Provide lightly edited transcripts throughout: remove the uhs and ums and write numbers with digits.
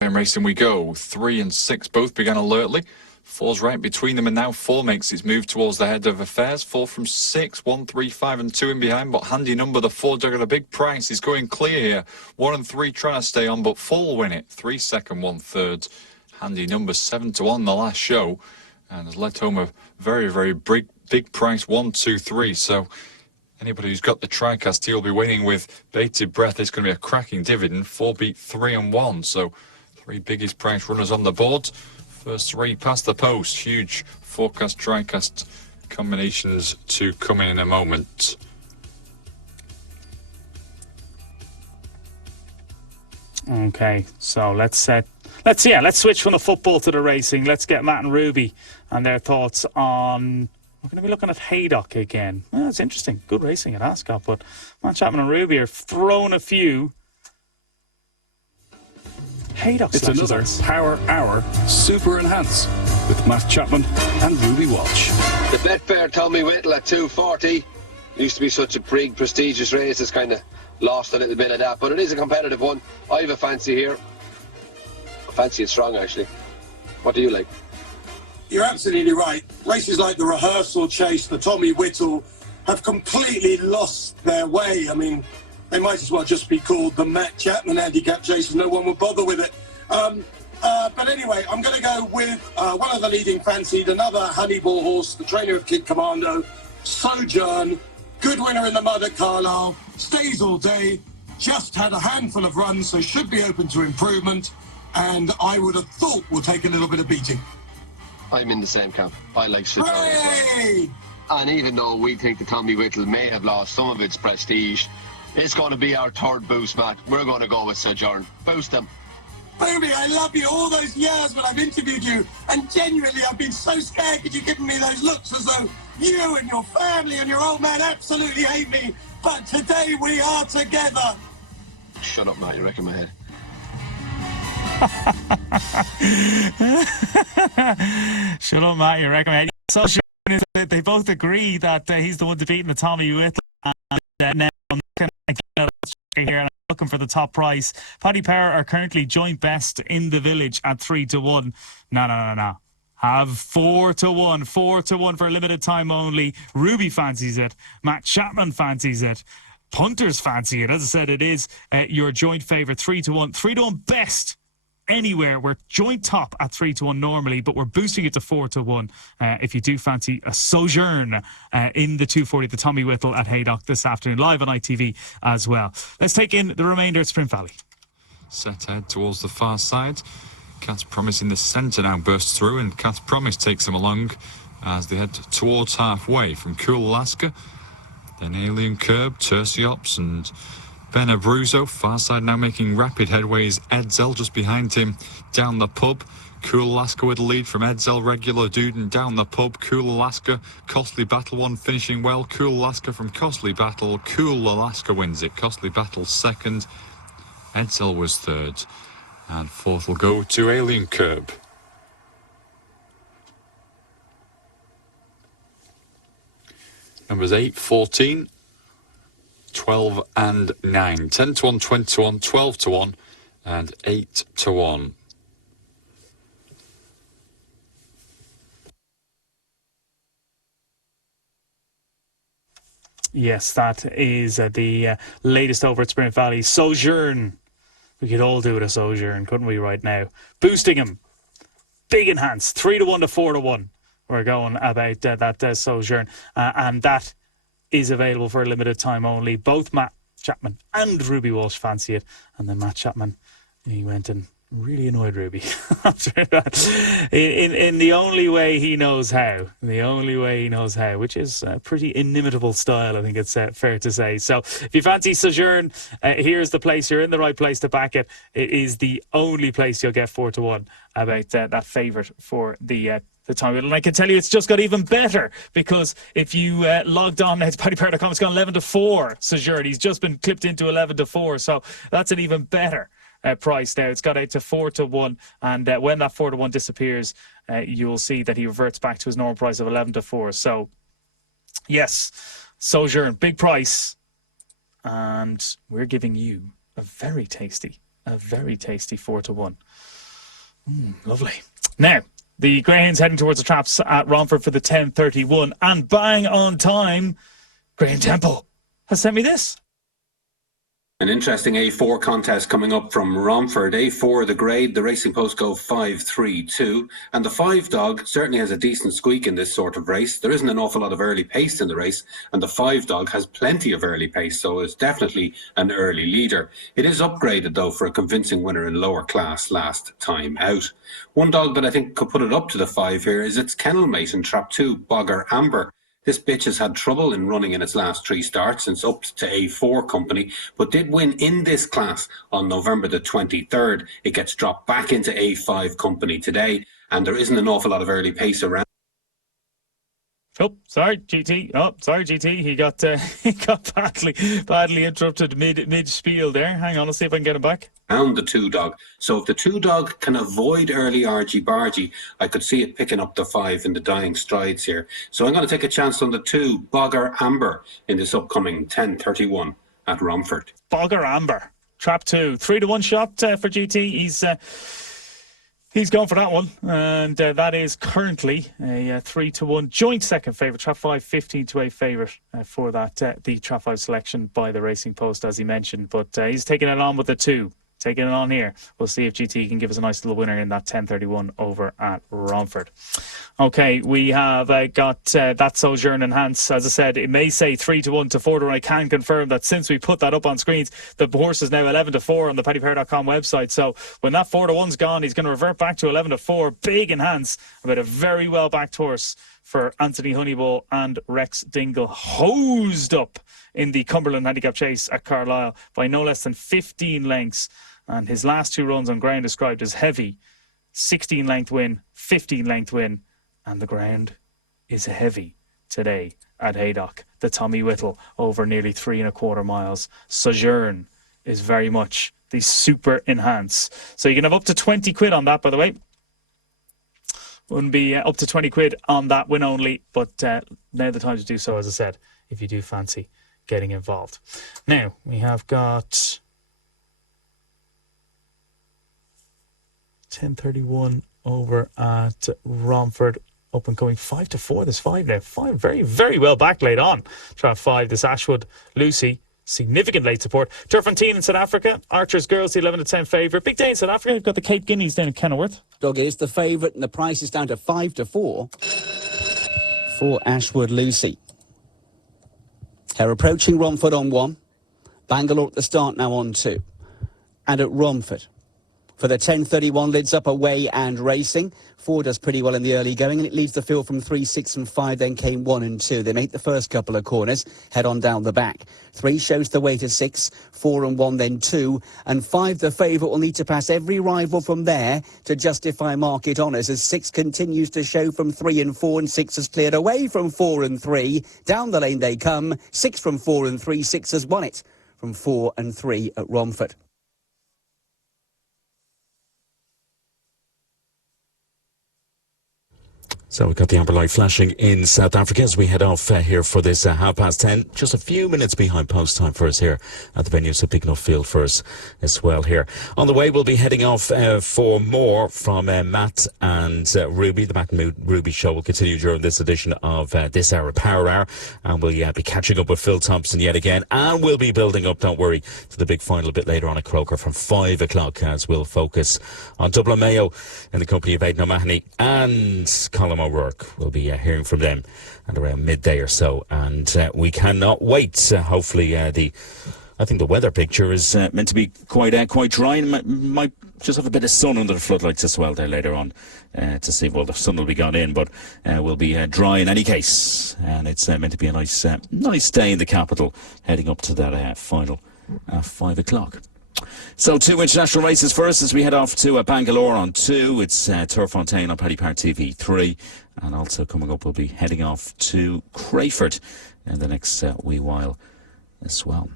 And racing we go. 3 and 6 both began alertly. 4's right between them, and now 4 makes its move towards the head of affairs. 4 from 6, 1, 3, 5 and 2 in behind, but handy number, the 4 dog at a big price. He's going clear here. 1 and 3 trying to stay on, but 4 will win it. 3 second, 1 third. Handy number 7 to 1 the last show, and has led home a very, very big price 1, 2, 3. So anybody who's got the TriCast, he'll be winning with bated breath. It's going to be a cracking dividend. 4 beat 3 and 1. So 3 biggest price runners on the board. First 3 past the post. Huge forecast TriCast combinations to come in a moment. Okay, so let's switch from the football to the racing. Let's get Matt and Ruby and their thoughts on. We're going to be looking at Haydock again. Well, that's interesting. Good racing at Ascot, but Matt Chapman and Ruby are throwing a few. Haydock. It's another Power Hour Super Enhance with Matt Chapman and Ruby Walsh. The Betfair Tommy Whittle at 240. Used to be such a big, prestigious race. It's kind of lost a little bit of that, but it is a competitive one. I have a fancy here. I fancy it strong, actually. What do you like? You're absolutely right. Races like the Rehearsal Chase, the Tommy Whittle, have completely lost their way. I mean, they might as well just be called the Matt Chapman Handicap Chase, no one would bother with it. But anyway, I'm going to go with one of the leading fancied, another Honeyball horse, the trainer of Kid Commando, Sojourn. Good winner in the mud at Carlisle, stays all day, just had a handful of runs, so should be open to improvement, and I would have thought will take a little bit of beating. I'm in the same camp. I like Sojourn. Hey! And even though we think the Tommy Whittle may have lost some of its prestige, it's going to be our third boost, Matt. We're going to go with Sojourn. Boost them. Ruby, I love you all those years when I've interviewed you, and genuinely I've been so scared because you've given me those looks as though you and your family and your old man absolutely hate me, but today we are together. Shut up, Matt, you're wrecking my head. Shut up, Matt, you're wrecking my head. So they both agree that he's the one to beat in the Tommy Whittle, and now I'm here and I'm looking for the top price. Paddy Power are currently joint best in the village at 3 to 1. No. Have 4 to 1. 4 to 1 for a limited time only. Ruby fancies it. Matt Chapman fancies it. Punters fancy it. As I said, it is your joint favourite. 3 to 1. 3 to 1 best anywhere. We're joint top at 3 to 1 normally, but we're boosting it to 4 to 1 if you do fancy a Sojourn in the 240, the Tommy Whittle at Haydock this afternoon, live on ITV as well. Let's take in the remainder at Sprint Valley. Set head towards the far side. Cat's Promise in the centre now bursts through, and Cat's Promise takes them along as they head towards halfway from Cool Alaska. Then Alien Curb, Terciops and Ben Abruzzo. Far side now making rapid headways. Edsel just behind him down the pub. Cool Alaska with the lead from Edsel, Regular Dude, and down the pub. Cool Alaska, Costly Battle one finishing well. Cool Alaska from Costly Battle. Cool Alaska wins it. Costly Battle second. Edsel was third. And fourth will go to Alien Curb. Numbers 8, 14, 12 and 9. 10 to 1, 20 to 1, 12 to 1 and 8 to 1. Yes, that is the latest over at Sprint Valley. Sojourn. We could all do with a Sojourn, couldn't we, right now? Boosting him. Big enhance. 3 to 1 to 4 to 1. We're going about that Sojourn. And that is available for a limited time only. Both Matt Chapman and Ruby Walsh fancy it. And then Matt Chapman, he went and really annoyed Ruby after that. In the only way he knows how. The only way he knows how, which is a pretty inimitable style, I think it's fair to say. So if you fancy Sojourn, here's the place. You're in the right place to back it. It is the only place you'll get 4 to 1 about that favourite for the time. And I can tell you it's just got even better, because if you logged on to paddypower.com, it's gone 11 to 4. Sojourn, he's just been clipped into 11 to 4. So that's an even better price now. It's got out to 4 to 1, and when that 4 to 1 disappears, you'll see that he reverts back to his normal price of 11 to 4. So yes, Sojourn, big price, and we're giving you a very tasty a very tasty 4-1. Lovely. Now, the greyhounds heading towards the traps at Romford for the 10:31, and bang on time, Graham Temple has sent me this. An interesting A4 contest coming up from Romford. A4, the grade, the Racing Post go 5-3-2. And the 5 dog certainly has a decent squeak in this sort of race. There isn't an awful lot of early pace in the race, and the 5 dog has plenty of early pace, so it's definitely an early leader. It is upgraded, though, for a convincing winner in lower class last time out. One dog that I think could put it up to the 5 here is its kennel mate in Trap 2, Bogger Amber. This bitch has had trouble in running in its last 3 starts since up to A4 company, but did win in this class on November the 23rd. It gets dropped back into A5 company today, and there isn't an awful lot of early pace around. Oh, sorry, GT. Oh, sorry, GT. He got badly interrupted mid spiel there. Hang on, I'll see if I can get him back. And the 2 dog. So if the 2 dog can avoid early argy-bargy, I could see it picking up the 5 in the dying strides here. So I'm going to take a chance on the 2, Bogger Amber, in this upcoming 10:31 at Romford. Bogger Amber, Trap 2, 3-1 shot for GT. He's gone for that one, and that is currently a 3-1 joint second favourite. Trap 5, 15-8 favourite for that the Trap 5 selection by the Racing Post, as he mentioned. But he's taking it on with the 2. Taking it on here. We'll see if GT can give us a nice little winner in that 10:31 over at Romford. Okay, we have got that Sojourn Enhance. As I said, it may say 3-1 to 4-1. I can confirm that since we put that up on screens, the horse is now 11-4 on the paddypower.com website. So when that 4-1's gone, he's going to revert back to 11-4. Big Enhance, about a very well backed horse for Anthony Honeyball and Rex Dingle, hosed up in the Cumberland Handicap Chase at Carlisle by no less than 15 lengths. And his last 2 runs on ground described as heavy. 16-length win, 15-length win. And the ground is heavy today at Haydock. The Tommy Whittle over nearly 3.25 miles. Sojourn is very much the super enhance. So you can have up to 20 quid on that, by the way. Wouldn't be up to 20 quid on that win only. But now the time to do so, as I said, if you do fancy getting involved. Now, we have got 10:31 over at Romford. Up and coming 5-4. There's 5 now. 5 very, very well back laid on. Trap 5, this Ashwood Lucy. Significant late support. Turfantine in South Africa. Archers Girls, the 11-10 favourite. Big day in South Africa. We've got the Cape Guineas down in Kenilworth. Dog is the favourite, and the price is down to 5-4 for Ashwood Lucy. They're approaching Romford on 1. Bangalore at the start now on 2. And at Romford, for the 10:31, lids up away and racing. 4 does pretty well in the early going, and it leads the field from 3, 6 and 5. Then came 1 and 2. They make the first couple of corners, head on down the back. 3 shows the way to 6, 4 and 1, then 2. And 5, the favourite, will need to pass every rival from there to justify market honours, as 6 continues to show from 3 and 4, and 6 has cleared away from 4 and 3. Down the lane they come. 6 from 4 and 3. 6 has won it from 4 and 3 at Romford. So we've got the amber light flashing in South Africa as we head off here for this 10:30. Just a few minutes behind post time for us here at the venue, so big enough field for us as well here. On the way, we'll be heading off for more from Matt and Ruby. The Matt and Ruby show will continue during this edition of this hour, Power Hour. And we'll be catching up with Phil Thompson yet again. And we'll be building up, don't worry, to the big final a bit later on at Croker from 5 o'clock, as we'll focus on Dublin Mayo in the company of Aidan O'Mahony and Colin O'Rourke. We'll be hearing from them at around midday or so, and we cannot wait. Hopefully, I think the weather picture is meant to be quite dry, and might just have a bit of sun under the floodlights as well there later on to see. Well, the sun will be gone in, but will be dry in any case, and it's meant to be a nice day in the capital, heading up to that final at 5 o'clock. So 2 international races for us as we head off to Bangalore on 2. It's Turffontein on Paddy Power TV 3. And also coming up, we'll be heading off to Crayford in the next wee while as well.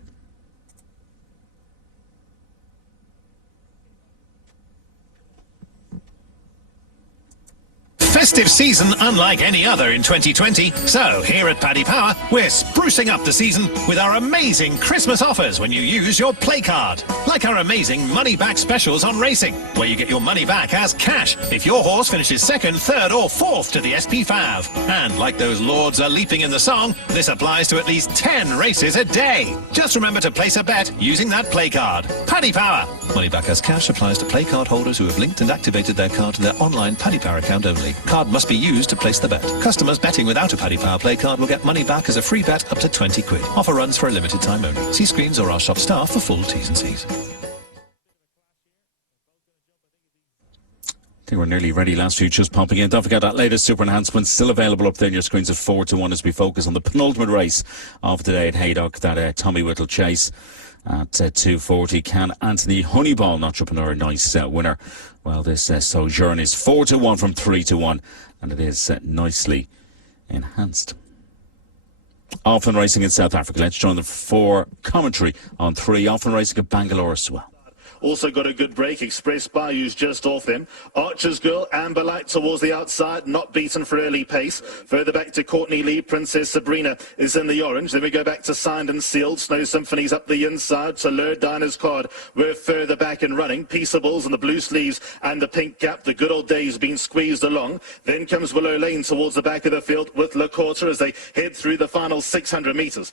festive season unlike any other in 2020. So here at Paddy Power, we're sprucing up the season with our amazing Christmas offers when you use your play card. Like our amazing money back specials on racing, where you get your money back as cash if your horse finishes second, third or fourth to the SP5. And like those lords are leaping in the song, this applies to at least 10 races a day. Just remember to place a bet using that play card. Paddy Power. Money back as cash applies to play card holders who have linked and activated their card to their online Paddy Power account only. Card must be used to place the bet. Customers betting without a Paddy Power play card will get money back as a free bet up to 20 quid. Offer runs for a limited time only. See screens or our shop staff for full T's and C's. I think we're nearly ready. Last few just popping in. Don't forget that latest super enhancement still available up there on your screens at 4-1 as we focus on the penultimate race of the day at Haydock, that Tommy Whittle chase at 2:40. Can Anthony Honeyball Entrepreneur, nice winner. Well, this Sojourn is 4-1 from 3-1, and it is nicely enhanced. Offline Racing in South Africa. Let's join them for commentary on 3. Offline Racing at Bangalore as well. Also got a good break. Express Bayou's just off him. Archer's Girl, Amber Light towards the outside, not beaten for early pace. Further back to Courtney Lee, Princess Sabrina is in the orange. Then we go back to Signed and Sealed. Snow Symphony's up the inside. So Lure Dinah's Card, we're further back and running. Peaceables and the blue sleeves and the pink cap. The good old days being squeezed along. Then comes Willow Lane towards the back of the field with La Quarter as they head through the final 600 metres.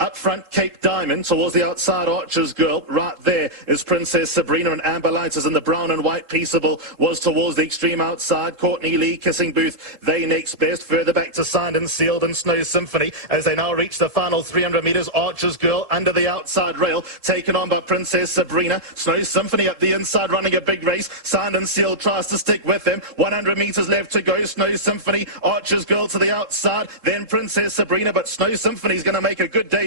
Up front, Cape Diamond, towards the outside, Archer's Girl. Right there is Princess Sabrina, and Amber Light is in the brown and white. Peaceable was towards the extreme outside. Courtney Lee, Kissing Booth, they next best. Further back to Signed and Sealed and Snow Symphony as they now reach the final 300 metres. Archer's Girl under the outside rail, taken on by Princess Sabrina. Snow Symphony up the inside, running a big race. Signed and Sealed tries to stick with them. 100 metres left to go. Snow Symphony, Archer's Girl to the outside, then Princess Sabrina, but Snow Symphony's going to make a good debut.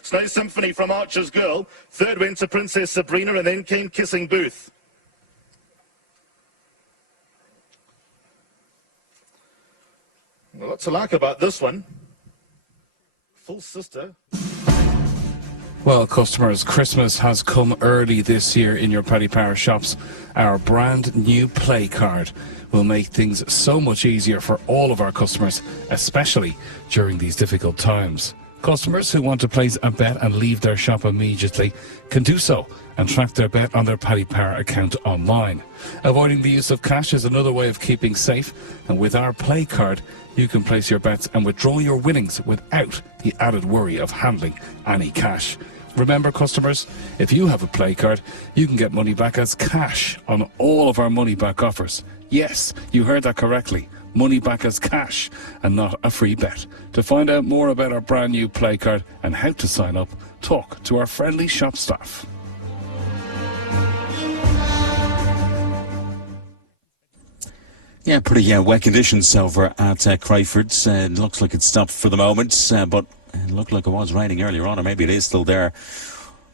Snow Symphony from Archer's Girl. Third went to Princess Sabrina, and then came Kissing Booth. Well, lots to like about this one. Full sister. Well, customers, Christmas has come early this year in your Paddy Power shops. Our brand new play card will make things so much easier for all of our customers, especially during these difficult times. Customers who want to place a bet and leave their shop immediately can do so and track their bet on their Paddy Power account online. Avoiding the use of cash is another way of keeping safe, and with our play card you can place your bets and withdraw your winnings without the added worry of handling any cash. Remember, customers, if you have a play card, you can get money back as cash on all of our money back offers. Yes, you heard that correctly. Money back as cash and not a free bet. To find out more about our brand new play card and how to sign up, talk to our friendly shop staff. Yeah, pretty wet conditions over at Crayford. It looks like it's stopped for the moment, but it looked like it was raining earlier on, or maybe it is still there.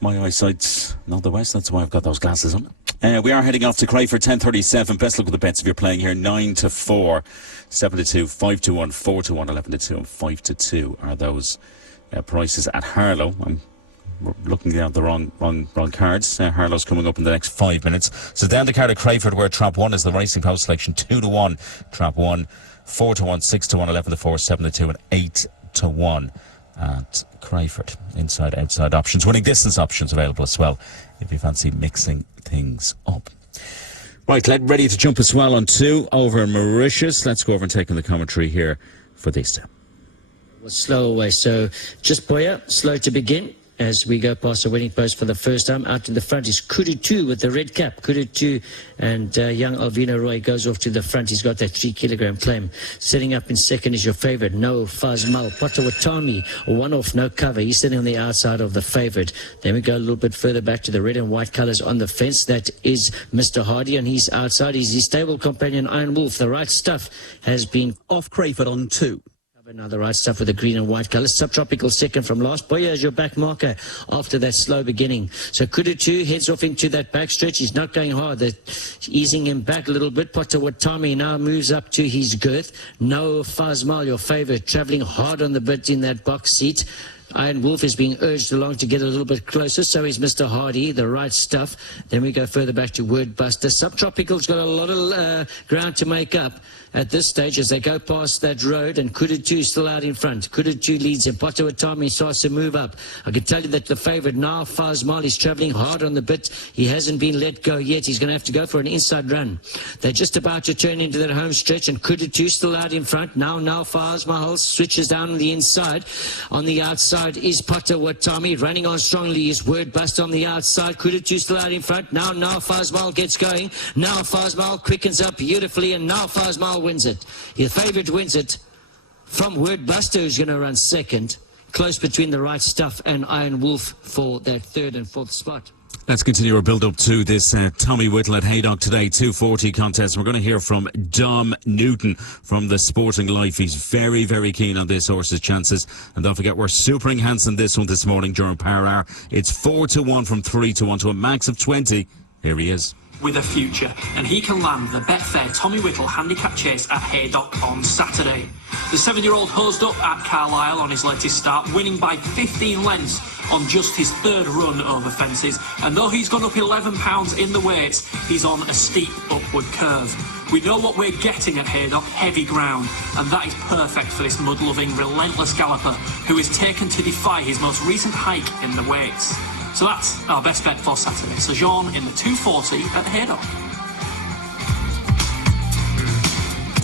My eyesight's not the best, that's why I've got those glasses on. We are heading off to Crayford, 10:37. Best look at the bets if you're playing here. 9-4, 7-2, 5-1, 4-1, 11-2 and 5-2 are those prices at Harlow. I'm looking at the wrong cards. Harlow's coming up in the next 5 minutes. So down the card at Crayford, where trap 1 is the Racing Post selection. 2-1, trap 1, 4-1, 6-1, 11-4, 7-2 and 8-1 at Crayford. Inside, outside options. Winning distance options available as well if you fancy mixing things up. Right, ready to jump as well on 2 over in Mauritius. Let's go over and take on the commentary here for these two. Was slow away, so just Boya, slow to begin. As we go past the winning post for the first time. Out to the front is Kudu 2 with the red cap. Kudu 2 and young Alvino Roy goes off to the front. He's got that 3 kilogram claim. Setting up in second is your favourite, No Fazmal. Potawatami, one off, no cover. He's sitting on the outside of the favourite. Then we go a little bit further back to the red and white colours on the fence. That is Mr. Hardy, and he's outside. He's his stable companion, Iron Wolf. The right stuff has been Off Crayford on 2. Now the right stuff with the green and white colours. Subtropical second from last. Boya is your back marker after that slow beginning. So Kudu 2 heads off into that back stretch. He's not going hard. They're easing him back a little bit. Potawatami now moves up to his girth. No Fazmal, your favourite, travelling hard on the bit in that box seat. Iron Wolf is being urged along to get a little bit closer. So is Mr. Hardy, the right stuff. Then we go further back to Wordbuster. Subtropical's got a lot of ground to make up at this stage as they go past that road, and Kudu2 still out in front. Kudu2 leads him. Potawatomi starts to move up. I can tell you that the favourite now, Fazmal, is travelling hard on the bit. He hasn't been let go yet. He's going to have to go for an inside run. They're just about to turn into their home stretch, and Kudu2 still out in front. Now Fazmal switches down on the inside. On the outside is Potawatomi. Running on strongly is Wordbuster on the outside. Kudu2 still out in front. Now Fazmal gets going. Now Fazmal quickens up beautifully, and now Fazmal wins it. Your favourite wins it from Wordbuster, who's going to run second. Close between the right stuff and Iron Wolf for their third and fourth spot. Let's continue our build-up to this Tommy Whittle at Haydock today 240 contest. We're going to hear from Dom Newton from the Sporting Life. He's very, very keen on this horse's chances. And don't forget, we're super enhancing this one this morning during Power Hour. It's 4-1 from 3-1 to a max of 20. Here he is. With a future, and he can land the Betfair Tommy Whittle handicap chase at Haydock on Saturday. The 7-year-old hosed up at Carlisle on his latest start, winning by 15 lengths on just his third run over fences, and though he's gone up 11 pounds in the weights, he's on a steep upward curve. We know what we're getting at Haydock, heavy ground, and that is perfect for this mud-loving, relentless galloper who is taken to defy his most recent hike in the weights. So that's our best bet for Saturday. So Jean in the 240 at Haydock.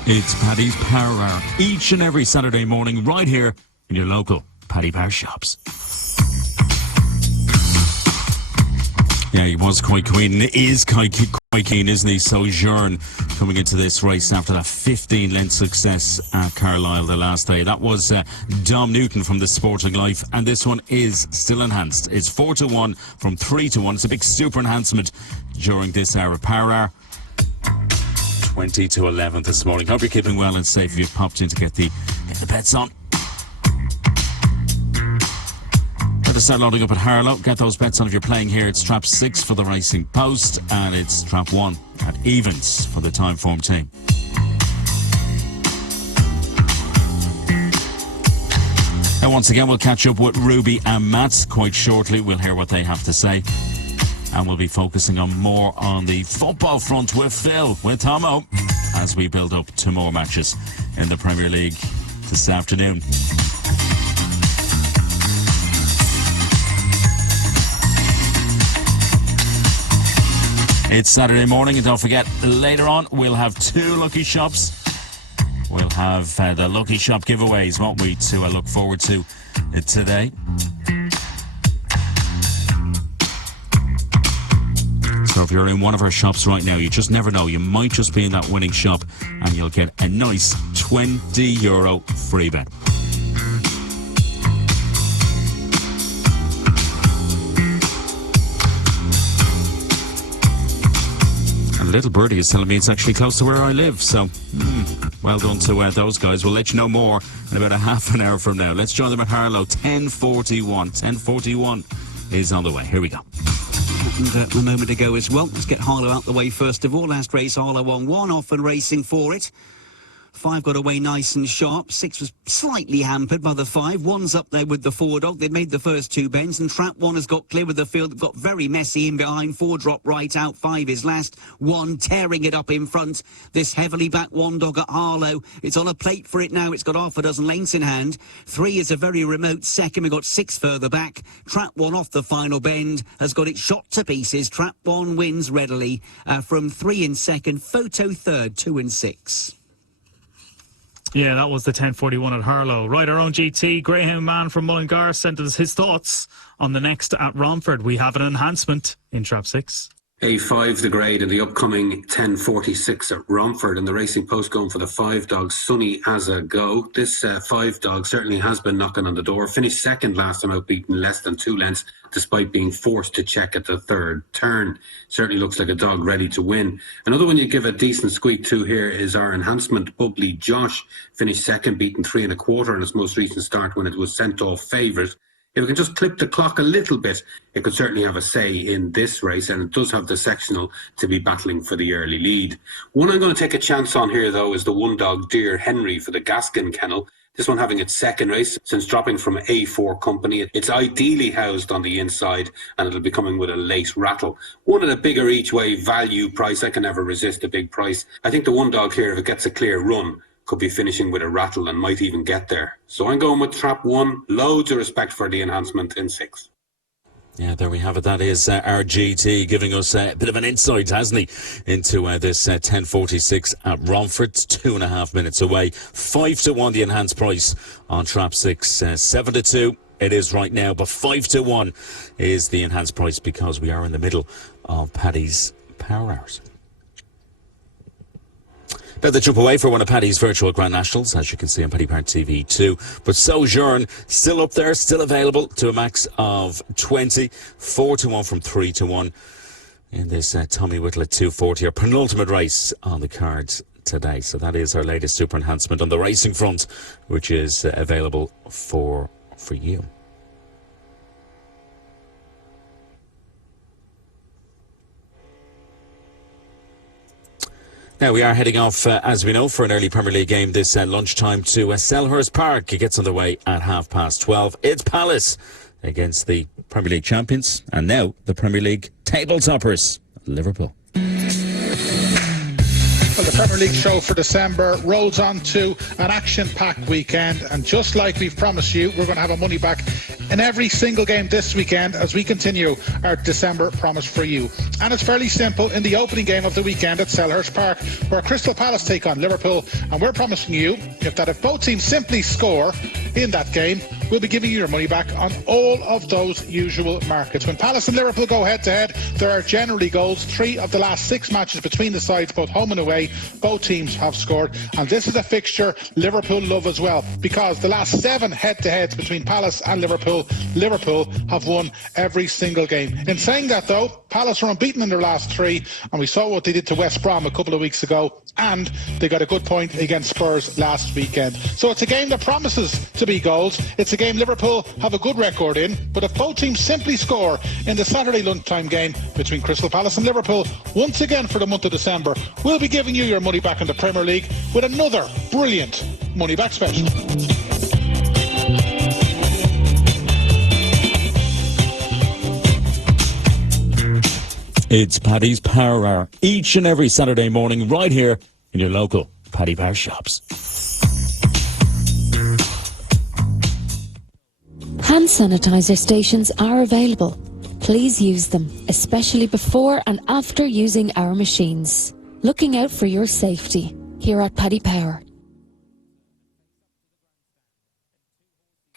It's Paddy's Power Hour each and every Saturday morning right here in your local Paddy Power shops. Yeah, he was quite keen, is quite keen, isn't he? Sojourn coming into this race after that 15-length success at Carlisle the last day. That was Dom Newton from the Sporting Life, and this one is still enhanced. It's 4-1 from 3-1. It's a big super enhancement during this hour of Power Hour. 20 to 11 this morning. Hope you're keeping well and safe if you've popped in to get the bets on. To start loading up at Harlow, get those bets on if you're playing here. It's trap 6 for the Racing Post, and it's trap 1 at evens for the Time Form team. And once again, we'll catch up with Ruby and Matt quite shortly. We'll hear what they have to say, and we'll be focusing on more on the football front with Phil, with Tomo, as we build up to more matches in the Premier League this afternoon. It's Saturday morning, and don't forget, later on we'll have 2 lucky shops. We'll have the lucky shop giveaways, won't we, to look forward to today. So if you're in one of our shops right now, you just never know, you might just be in that winning shop and you'll get a nice €20 free bet. Little birdie is telling me it's actually close to where I live, so well done to those guys. We'll let you know more in about a half an hour from now. Let's join them at Harlow. 10:41 is on the way. Here we go. And a moment ago as well. Let's get Harlow out the way first of all. Last race, Harlow on 1, off and racing for it. 5 got away nice and sharp. 6 was slightly hampered by the 5. 1's up there with the 4 dog. They made the first 2 bends, and trap 1 has got clear with the field. Got very messy in behind. 4 drop right out. 5 is last. 1 tearing it up in front. This heavily back 1 dog at Harlow. It's on a plate for it now. It's got half a dozen lengths in hand. 3 is a very remote second. We've got 6 further back. Trap 1 off the final bend has got it shot to pieces. Trap 1 wins readily from 3 in second. Photo third, 2 and 6. Yeah, that was the 10:41 at Harlow. Right, our own GT, Greyhound Man from Mullingar, sent us his thoughts on the next at Romford. We have an enhancement in trap 6. A5 the grade in the upcoming 10:46 at Romford, and the Racing Post going for the 5 dog Sunny as a go. This 5 dog certainly has been knocking on the door. Finished second last time out, beaten less than 2 lengths despite being forced to check at the 3rd turn. Certainly looks like a dog ready to win. Another one you give a decent squeak to here is our enhancement Bubbly Josh. Finished second, beaten 3 1/4 in its most recent start when it was sent off favourite. If we can just clip the clock a little bit, it could certainly have a say in this race, and it does have the sectional to be battling for the early lead. One I'm going to take a chance on here, though, is the 1 dog Dear Henry for the Gaskin kennel. This one having its second race since dropping from A4 company. It's ideally housed on the inside and it'll be coming with a late rattle. One at a bigger each way value price. I can never resist a big price. I think the one dog here, if it gets a clear run, could be finishing with a rattle and might even get there. So I'm going with trap 1. Loads of respect for the enhancement in 6. Yeah, there we have it. That is our GT giving us a bit of an insight, hasn't he, into this 10:46 at Romford. 2.5 minutes away. 5-1 the enhanced price on trap 6. 7-2 it is right now, but 5-1 is the enhanced price because we are in the middle of Paddy's Power Hours. About to jump away for one of Paddy's virtual Grand Nationals, as you can see on Paddy Power TV 2. But Sojourn still up there, still available to a max of 20. 4-1 from 3-1 in this Tommy Whittle at 240. Our penultimate race on the cards today. So that is our latest super enhancement on the racing front, which is available for you. Now we are heading off, as we know, for an early Premier League game this lunchtime to Selhurst Park. It gets underway at 12:30. It's Palace against the Premier League champions and now the Premier League table toppers, Liverpool. Well, the Premier League show for December rolls on to an action-packed weekend, and just like we've promised you, we're going to have a money back in every single game this weekend as we continue our December promise for you. And it's fairly simple. In the opening game of the weekend at Selhurst Park, where Crystal Palace take on Liverpool, and we're promising you if both teams simply score in that game, we'll be giving you your money back on all of those usual markets. When Palace and Liverpool go head-to-head, there are generally goals. 3 of the last 6 matches between the sides, both home and away, both teams have scored. And this is a fixture Liverpool love as well, because the last 7 head-to-heads between Palace and Liverpool have won every single game. In saying that, though, Palace are unbeaten in their last 3, and we saw what they did to West Brom a couple of weeks ago, and they got a good point against Spurs last weekend. So it's a game that promises to be goals. It's a game Liverpool have a good record in, but if both teams simply score in the Saturday lunchtime game between Crystal Palace and Liverpool, once again for the month of December, we'll be giving you your money back in the Premier League with another brilliant money back special. It's Paddy's Power Hour, each and every Saturday morning, right here in your local Paddy Power shops. Hand sanitizer stations are available. Please use them, especially before and after using our machines. Looking out for your safety here at Paddy Power.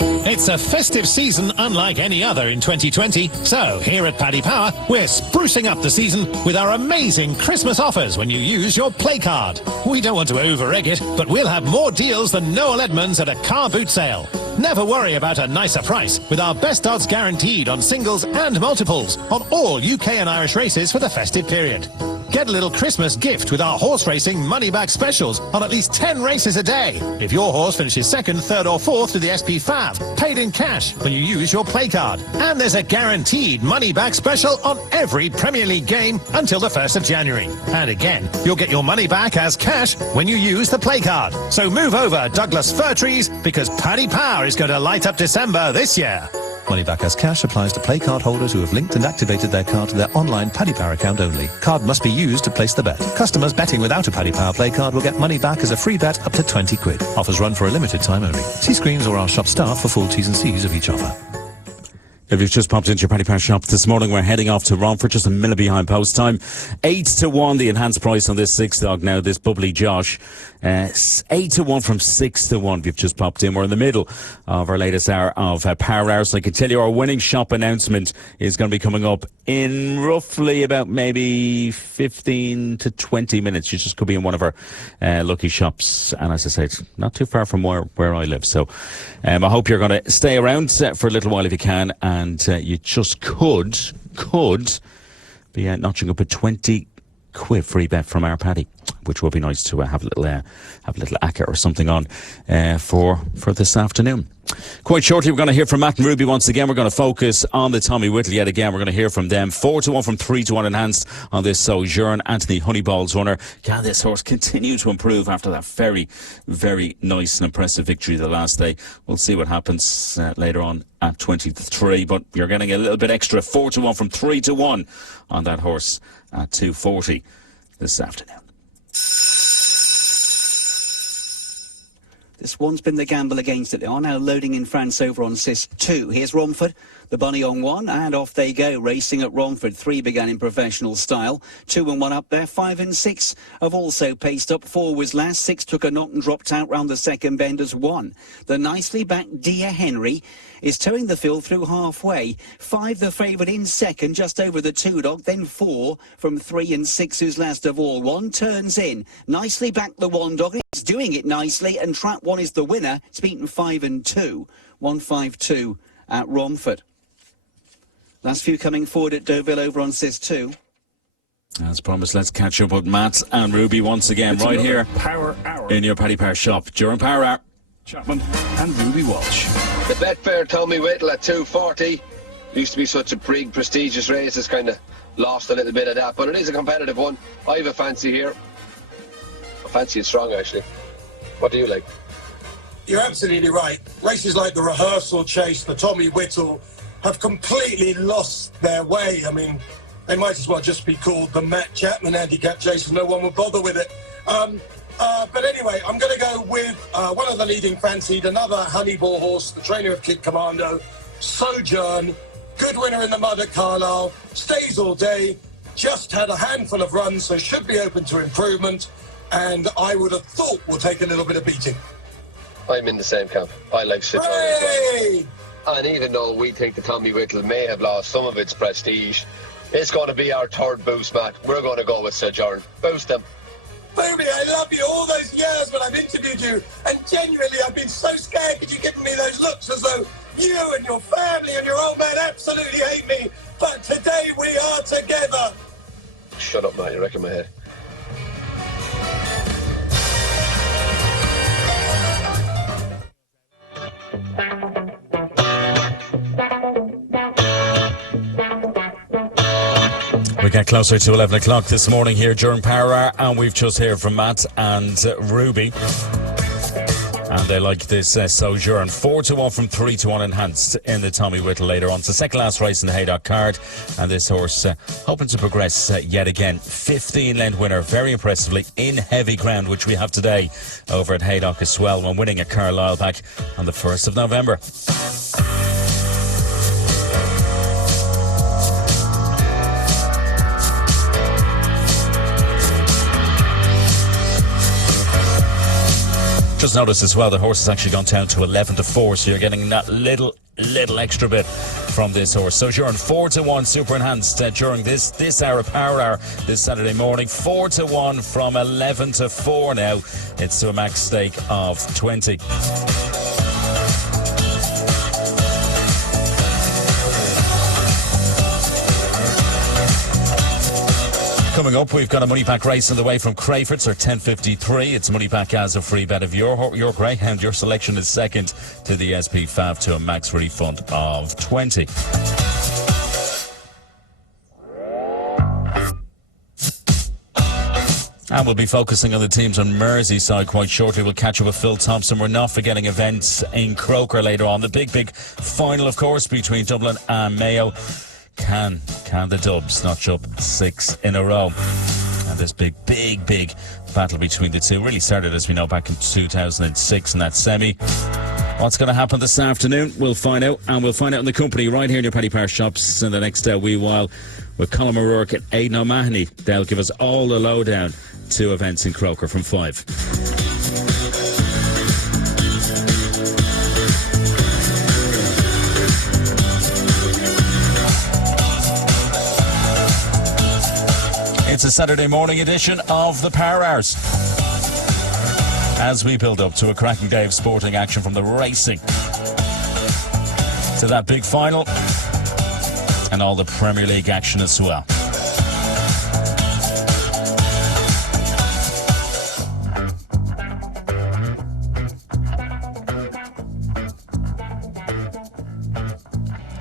It's a festive season unlike any other in 2020. So, here at Paddy Power, we're sprucing up the season with our amazing Christmas offers when you use your play card. We don't want to over-egg it, but we'll have more deals than Noel Edmonds at a car boot sale. Never worry about a nicer price with our best odds guaranteed on singles and multiples on all UK and Irish races for the festive period. Get a little Christmas gift with our horse racing money-back specials on at least 10 races a day. If your horse finishes 2nd, 3rd or 4th to the SP Fav, paid in cash when you use your play card. And there's a guaranteed money-back special on every Premier League game until the 1st of January. And again, you'll get your money back as cash when you use the play card. So move over, Douglas Fir Trees, because Paddy Power is going to light up December this year. Money back as cash applies to play card holders who have linked and activated their card to their online Paddy Power account only. Card must be used to place the bet. Customers betting without a Paddy Power play card will get money back as a free bet up to 20 quid. Offers run for a limited time only. See screens or our shop staff for full T's and C's of each offer. If you've just popped into your Paddy Power shop this morning, we're heading off to Romford, just a minute behind post time. 8-1 the enhanced price on this 6 dog now, this bubbly Josh. 8-1 from 6-1 if you've just popped in. We're in the middle of our latest hour of Power Hours. So I can tell you our winning shop announcement is going to be coming up in roughly about maybe 15 to 20 minutes. You just could be in one of our lucky shops. And as I say, it's not too far from where I live. So I hope you're going to stay around for a little while if you can. And you just could be notching up a 20 quid free bet from our Paddy, which will be nice to have a little acca or something on for this afternoon. Quite shortly, we're going to hear from Matt and Ruby once again. We're going to focus on the Tommy Whittle yet again. We're going to hear from them. 4-1 from 3-1 enhanced on this Sojourn. Anthony Honeyball's runner. Can this horse continue to improve after that very, very nice and impressive victory the last day? We'll see what happens later on at 23. But you're getting a little bit extra. 4-1 from 3-1 on that horse at 2:40 this afternoon. This one's been the gamble against it. They are now loading in France over on Cis 2. Here's Romford, the bunny on 1, and off they go, racing at Romford. 3 began in professional style. 2 and 1 up there. 5 and 6 have also paced up. 4 was last. 6 took a knock and dropped out round the second bend as 1. The nicely backed Dear Henry is towing the field through halfway. 5 the favourite in second, just over the 2 dog. Then 4 from 3 and 6 who's last of all. 1 turns in. Nicely back the 1 dog. It's doing it nicely, and trap 1 is the winner. It's beaten 5 and 2. 1-5-2 at Romford. Last few coming forward at Deauville over on Cis 2. As promised, let's catch up with Matt and Ruby once again, It's right here Power Hour. in your Paddy Power shop during Power Hour. Chapman and Ruby Walsh. The Betfair Tommy Whittle at 2:40. Used to be such a big, prestigious race. It's kind of lost a little bit of that, but it is a competitive one. I have a fancy here. I fancy it strong, actually. What do you like? You're absolutely right. Races like the Rehearsal Chase, the Tommy Whittle, have completely lost their way. I mean, they might as well just be called the Matt Chapman handicap chase, and no one would bother with it. But anyway, I'm going to go with one of the leading fancied, another Honeyball horse, the trainer of Kid Commando, Sojourn. Good winner in the mud at Carlisle, stays all day, just had a handful of runs, so should be open to improvement, and I would have thought will take a little bit of beating. I'm in the same camp. I like Sojourn as well. And even though we think the Tommy Whittle may have lost some of its prestige, it's going to be our third boost, Matt. We're going to go with Sojourn. Boost them. Baby, I love you all those years when I've interviewed you, and genuinely I've been so scared that you've given me those looks as though you and your family and your old man absolutely hate me. But today we are together. Shut up, Matt. You're wrecking my head. We get closer to 11 o'clock this morning here during Power Hour, and we've just heard from Matt and Ruby. And they like this Sojourn. 4-1 from 3-1 enhanced in the Tommy Whittle later on. It's the second last race in the Haydock card, and this horse hoping to progress yet again. 15-length winner, very impressively, in heavy ground, which we have today over at Haydock as well, when winning at Carlisle back on the 1st of November. Just noticed as well, the horse has actually gone down to 11-4, so you're getting that little extra bit from this horse. So Sojourn 4-1 super enhanced during this hour, Power Hour, this Saturday morning. 4-1 from 11-4 now. It's to a max stake of 20. Coming up, we've got a money back race on the way from Crayford's, or 10.53. It's money back as a free bet of your greyhound. Your selection is second to the SP5 to a max refund of 20. And we'll be focusing on the teams on Merseyside quite shortly. We'll catch up with Phil Thompson. We're not forgetting events in Croker later on. The big final, of course, between Dublin and Mayo. Can the Dubs notch up 6 in a row? And this big battle between the two really started, as we know, back in 2006 in that semi. What's going to happen this afternoon? We'll find out, and we'll find out in the company right here in your Paddy Power shops in the next wee while with Colin O'Rourke and Aidan O'Mahony. They'll give us all the lowdown to events in Croker from 5. It's a Saturday morning edition of the Power Hours, as we build up to a cracking day of sporting action, from the racing to that big final and all the Premier League action as well.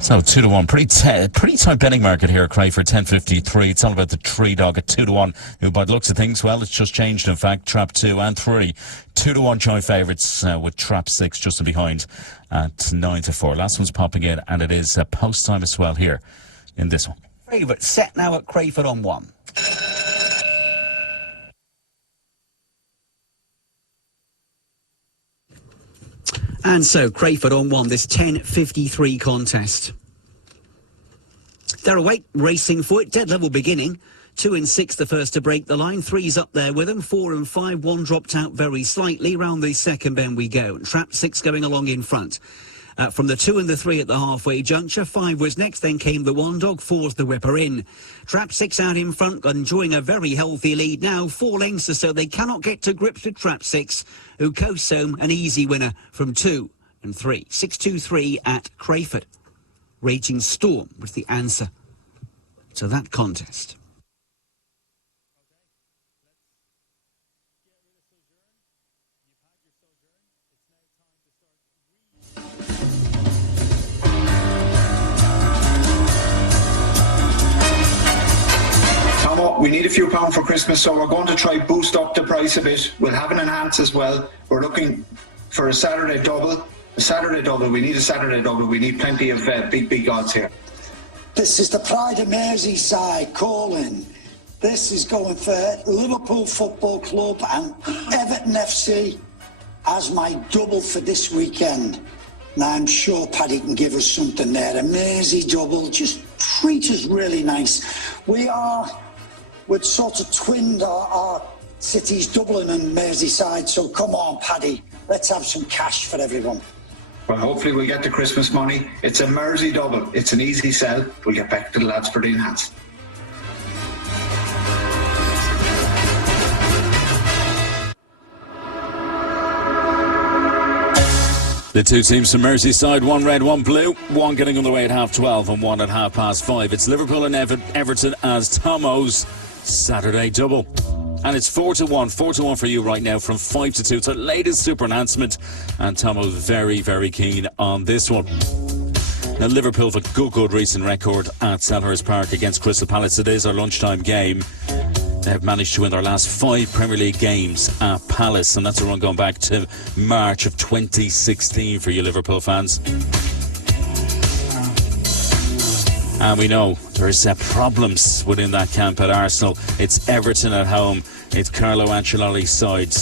So 2-1, pretty tight betting market here at Crayford, 10.53. It's all about the 3 dog at 2-1, who by the looks of things, well, it's just changed in fact. Trap 2 and 3, 2-1 joint favourites with Trap 6 just behind at 9-4. Last one's popping in, and it is post time as well here in this one. Favourite set now at Crayford on 1. And so Crayford on 1, this 10.53 contest. They're awake, racing for it, dead level beginning. 2 and 6 the first to break the line. 3's up there with them. 4 and 5, 1 dropped out very slightly. Round the second bend we go. Trap 6 going along in front. From the 2 and the 3 at the halfway juncture, 5 was next, then came the 1 dog, 4's the whipper in. Trap 6 out in front, enjoying a very healthy lead now, 4 lengths or so. They cannot get to grips with Trap 6, who coasts home an easy winner from 2 and 3. 6-2-3 at Crayford. Raging Storm was the answer to that contest. We need a few pounds for Christmas, so we're going to try boost up the price a bit. We'll have an enhance as well. We're looking for a Saturday double. We need a Saturday double. We need plenty of big odds here. This is the Pride of Merseyside calling. This is going for Liverpool Football Club and Everton FC as my double for this weekend. Now, I'm sure Paddy can give us something there. A Mersey double, just treat us really nice. We'd sort of twinned our cities, Dublin and Merseyside, so come on, Paddy, let's have some cash for everyone. Well, hopefully we'll get the Christmas money. It's a Mersey double. It's an easy sell. We'll get back to the lads for the enhance. The two teams from Merseyside, 1 red, 1 blue, 1 getting underway at 12:30 and 1 at 5:30. It's Liverpool and Everton as Tomo's Saturday double. And it's 4-1, 4-1 for you right now from 5-2. It's our latest super enhancement, and Tomo's very, very keen on this one. Now, Liverpool have a good recent record at Selhurst Park against Crystal Palace. It is our lunchtime game. They have managed to win their last 5 Premier League games at Palace, and that's a run going back to March of 2016 for you Liverpool fans. And we know there's problems within that camp at Arsenal. It's Everton at home. It's Carlo Ancelotti's side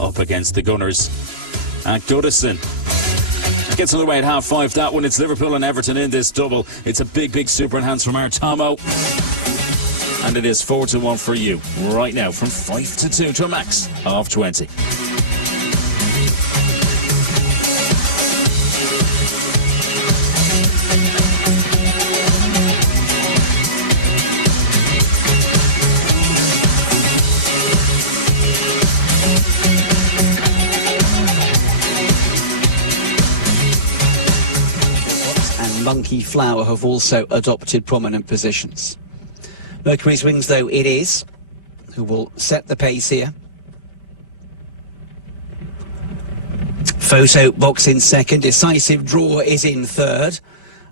up against the Gunners at Goodison. It gets underway at 5:30. That one, it's Liverpool and Everton in this double. It's a big super enhance from our Tomo. And it is 4-1 for you right now from 5-2 to a max of 20. And Monkey Flower have also adopted prominent positions. Mercury's Wings, though, it is, who will set the pace here. Photo Box in second. Decisive Draw is in third.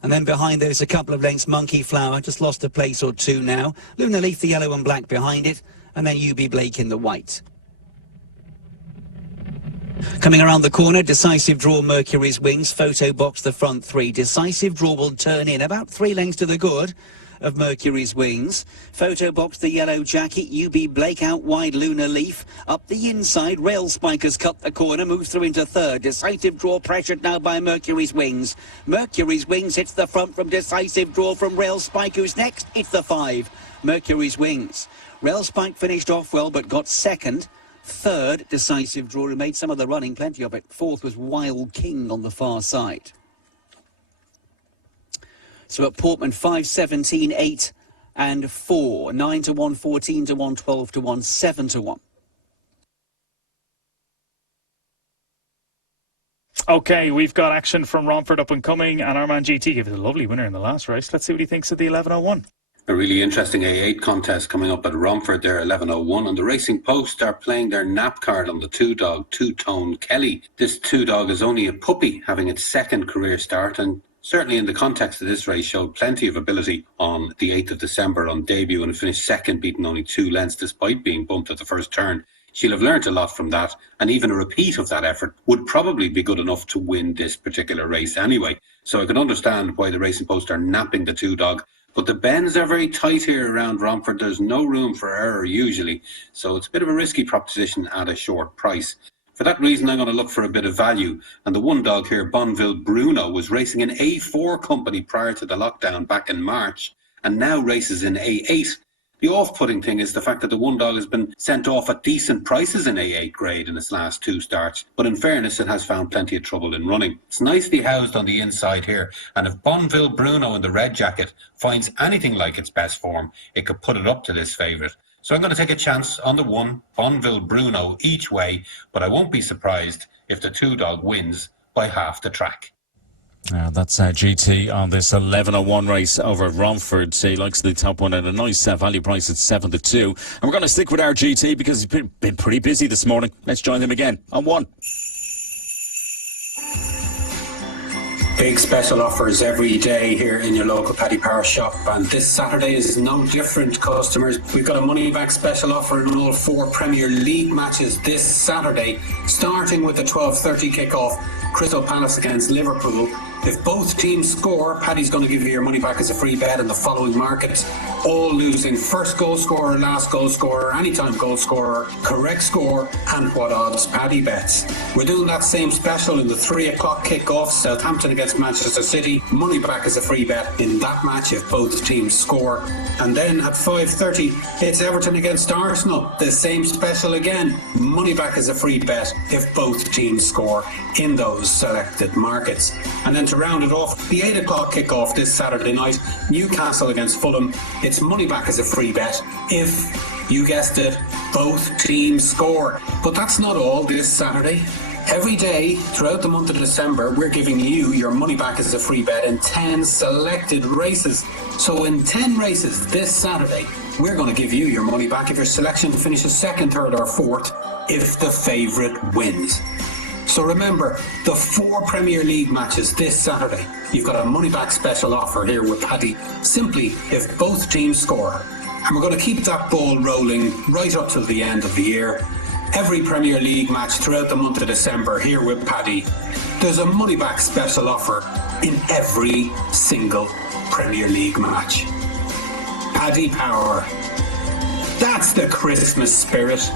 And then behind those, a couple of lengths, Monkey Flower, just lost a place or two now. Luna Leaf, the yellow and black behind it. And then UB Blake in the white. Coming around the corner, Decisive Draw, Mercury's Wings. Photo Box, the front 3. Decisive Draw will turn in about 3 lengths to the good of Mercury's Wings. Photo Box, the yellow jacket. UB Blake out wide, Luna Leaf. Up the inside, Rail Spikers cut the corner, moves through into third. Decisive Draw pressured now by Mercury's Wings. Mercury's Wings hits the front from Decisive Draw from Rail Spike, who's next. It's the 5, Mercury's Wings. Rail Spike finished off well, but got second. Third, Decisive Draw, who made some of the running, plenty of it. Fourth was Wild King on the far side. So at Portman, 5, 17, 8 and 4. 9-1, 14-1, 12-1, 7-1. Okay, we've got action from Romford up and coming, and our man GT gave us a lovely winner in the last race. Let's see what he thinks of the 11:01. A really interesting A8 contest coming up at Romford there, 11:01. And the Racing Post are playing their nap card on the 2-dog, Two-Tone Kelly. This 2-dog is only a puppy, having its second career start, and certainly in the context of this race, showed plenty of ability on the 8th of December on debut and finished second, beating only 2 lengths despite being bumped at the first turn. She'll have learnt a lot from that, and even a repeat of that effort would probably be good enough to win this particular race anyway. So I can understand why the Racing Post are napping the 2-dog. But the bends are very tight here around Romford. There's no room for error usually, so it's a bit of a risky proposition at a short price. For that reason, I'm going to look for a bit of value. And the 1-dog here, Bonneville Bruno, was racing in A4 company prior to the lockdown back in March, and now races in A8. The off-putting thing is the fact that the 1-dog has been sent off at decent prices in A8 grade in its last 2 starts, but in fairness it has found plenty of trouble in running. It's nicely housed on the inside here, and if Bonneville Bruno in the red jacket finds anything like its best form, it could put it up to this favourite. So I'm going to take a chance on the 1, Bonneville Bruno, each way, but I won't be surprised if the 2-dog wins by half the track. That's GT on this 11:01 race over at Romford. He likes the top one at a nice value price at 7-2. And we're going to stick with our GT because he's been pretty busy this morning. Let's join him again on 1. Big special offers every day here in your local Paddy Power shop, and this Saturday is no different, customers. We've got a money back special offer in all 4 Premier League matches this Saturday, starting with the 12:30 kickoff, Crystal Palace against Liverpool. If both teams score, Paddy's going to give you your money back as a free bet in the following markets. All losing: first goal scorer, last goal scorer, anytime goal scorer, correct score, and what odds Paddy bets. We're doing that same special in the 3 o'clock kickoff, Southampton against Manchester City. Money back as a free bet in that match if both teams score. And then at 5:30, it's Everton against Arsenal. The same special again. Money back as a free bet if both teams score in those selected markets. And then to round it off, the 8 o'clock kickoff this Saturday night, Newcastle against Fulham. It's money back as a free bet if, you guessed it, both teams score. But that's not all this Saturday. Every day throughout the month of December, we're giving you your money back as a free bet in 10 selected races. So in 10 races this Saturday, we're going to give you your money back if your selection finishes 2nd, 3rd or 4th if the favourite wins. So remember, the 4 Premier League matches this Saturday, you've got a money-back special offer here with Paddy, simply if both teams score. And we're going to keep that ball rolling right up till the end of the year. Every Premier League match throughout the month of December here with Paddy, there's a money-back special offer in every single Premier League match. Paddy Power. That's the Christmas spirit.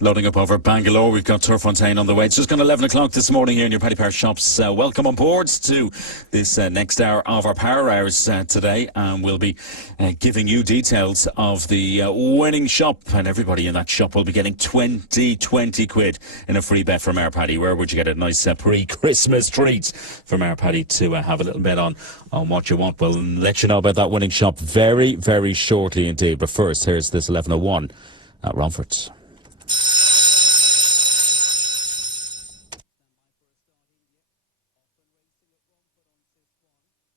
Loading up over Bangalore, we've got Turfontaine on the way. It's just gone 11 o'clock this morning here in your Paddy Power shops. Welcome on board to this next hour of our Power Hours today, and we'll be giving you details of the winning shop, and everybody in that shop will be getting 20 quid in a free bet from our Paddy. Where would you get a nice pre-Christmas treat from our Paddy to have a little bet on what you want? We'll let you know about that winning shop very, very shortly indeed. But first, here's this 11:01 at Romford's.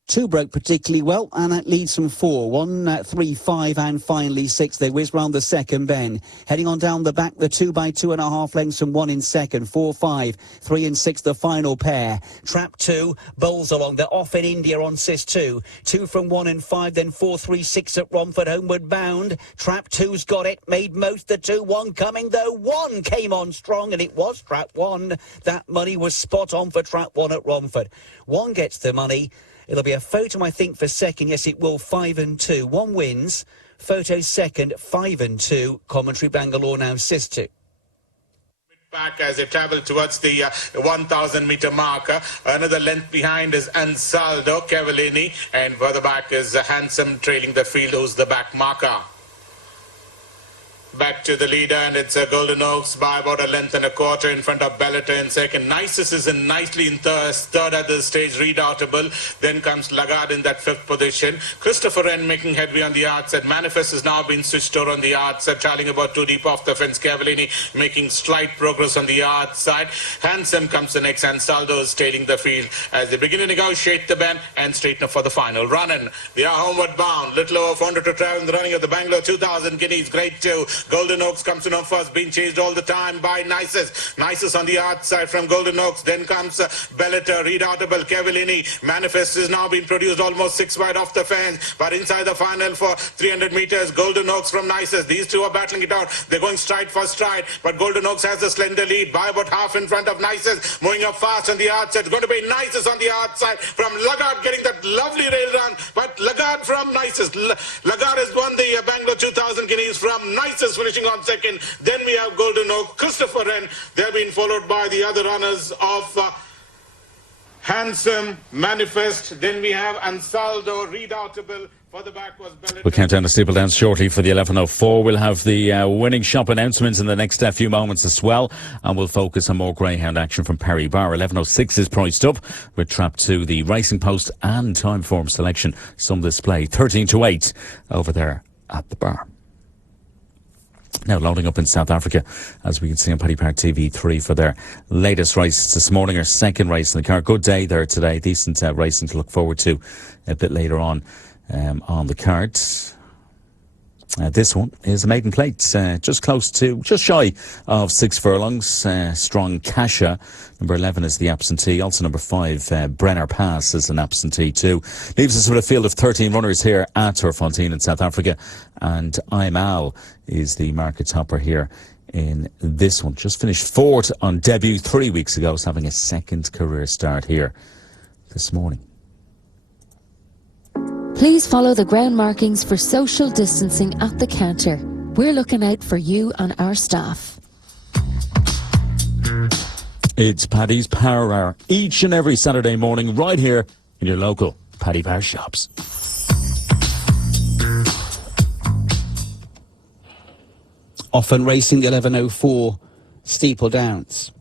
Two broke particularly well, and that leads from 4. 1, 3, 5, and finally 6. They whiz round the second bend. Heading on down the back, the 2 by 2.5 lengths from 1 in second. 4, 5, 3 and 6, the final pair. Trap 2, bowls along. They're off in India on Sis 2. 2 from 1 and 5, then 4, 3, 6 at Romford, homeward bound. Trap 2's got it, made most. The 2, 1 coming though. 1 came on strong, and it was Trap 1. That money was spot on for Trap 1 at Romford. 1 gets the money. It'll be a photo, I think, for second. Yes, it will. 5 and 2. 1 wins. Photo second. 5 and 2. Commentary Bangalore now. Sis 2. Back as they travel towards the 1,000 meter marker. Another length behind is Ansaldo Cavallini, and further back is Handsome trailing the field, who's the back marker. Back to the leader, and it's Golden Oaks by about a length and a quarter in front of Bellator in second. Nisus is in nicely in third at the stage, Redoubtable. Then comes Lagarde in that 5th position. Christopher Wren making headway on the outside. Manifest has now been switched over on the outside, trailing about 2 deep off the fence. Cavallini making slight progress on the outside. Handsome comes the next, and Saldo is tailing the field as they begin to negotiate the bend and straighten up for the final run-in. They are homeward bound. Little over 400 to travel in the running of the Bangalore 2000 Guineas Grade 2. Golden Oaks comes in on first, being chased all the time by Nices. Nices on the outside from Golden Oaks. Then comes Bellator, Redoubtable, Cavallini. Manifest is now being produced almost 6 wide off the fence, but inside the final for 300 meters, Golden Oaks from Nices. These two are battling it out. They're going stride for stride, but Golden Oaks has a slender lead by about half in front of Nices. Moving up fast on the outside. It's going to be Nices on the outside from Lagarde, getting that lovely rail run, but Lagarde from Nices. Lagarde has won the Bangalore 2000 Guineas from Nices, finishing on second. Then we have Golden Oak, Christopher Wren. They're being followed by the other runners of Handsome, Manifest. Then we have Ansaldo, Redoubtable. For the back was Bellator. We'll count down the steeple shortly for the 11:04. We'll have the winning shop announcements in the next few moments as well, and we'll focus on more greyhound action from Paddy Power. 11:06 is priced up with Trap 2, the Racing Post and Time Form selection. Some display 13-8 over there at the bar. Now loading up in South Africa, as we can see on Paddy Power TV 3 for their latest race this morning, our second race in the car. Good day there today, decent racing to look forward to a bit later on the card. This one is a maiden plate, just shy of 6 furlongs. Strong Kasha, number 11 is the absentee. Also number 5, Brenner Pass is an absentee too. Leaves us with a field of 13 runners here at Turfontein in South Africa. And I'm Al is the market topper here in this one. Just finished fourth on debut 3 weeks ago. Is having a second career start here this morning. Please follow the ground markings for social distancing at the counter. We're looking out for you and our staff. It's Paddy's Power Hour each and every Saturday morning right here in your local Paddy Power shops. Often racing the 11:04 Steeple Downs.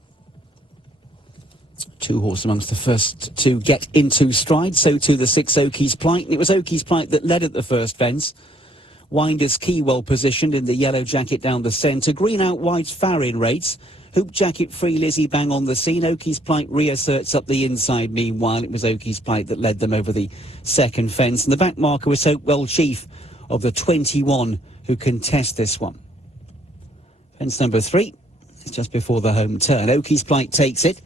2 horses amongst the first to get into stride, so too the 6 Oakey's Plight, and it was Oakey's Plight that led at the first fence. Winders Key well positioned in the yellow jacket down the centre. Green out wide's Farrin Rates. Hoop Jacket Free Lizzie bang on the scene. Oakey's Plight reasserts up the inside. Meanwhile, it was Oakey's Plight that led them over the second fence. And the back marker was Hopewell Chief of the 21 who contest this one. Fence number 3 is just before the home turn. Oakey's Plight takes it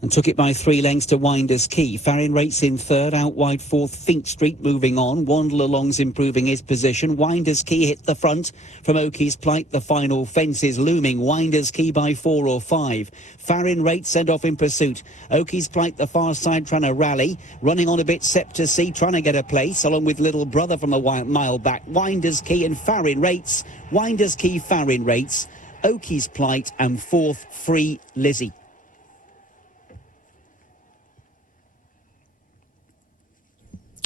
and took it by 3 lengths to Winders Key. Farrin Rates in third, out wide fourth, Fink Street moving on. Wandle Along's improving his position. Winders Key hit the front from Oakey's Plight. The final fence is looming. Winders Key by 4 or 5. Farrin Rates sent off in pursuit. Oakey's Plight the far side trying to rally. Running on a bit, Scepter C trying to get a place, along with Little Brother from a mile back. Winders Key and Farrin Rates. Winders Key, Farrin Rates. Oakey's Plight and fourth, Free Lizzie.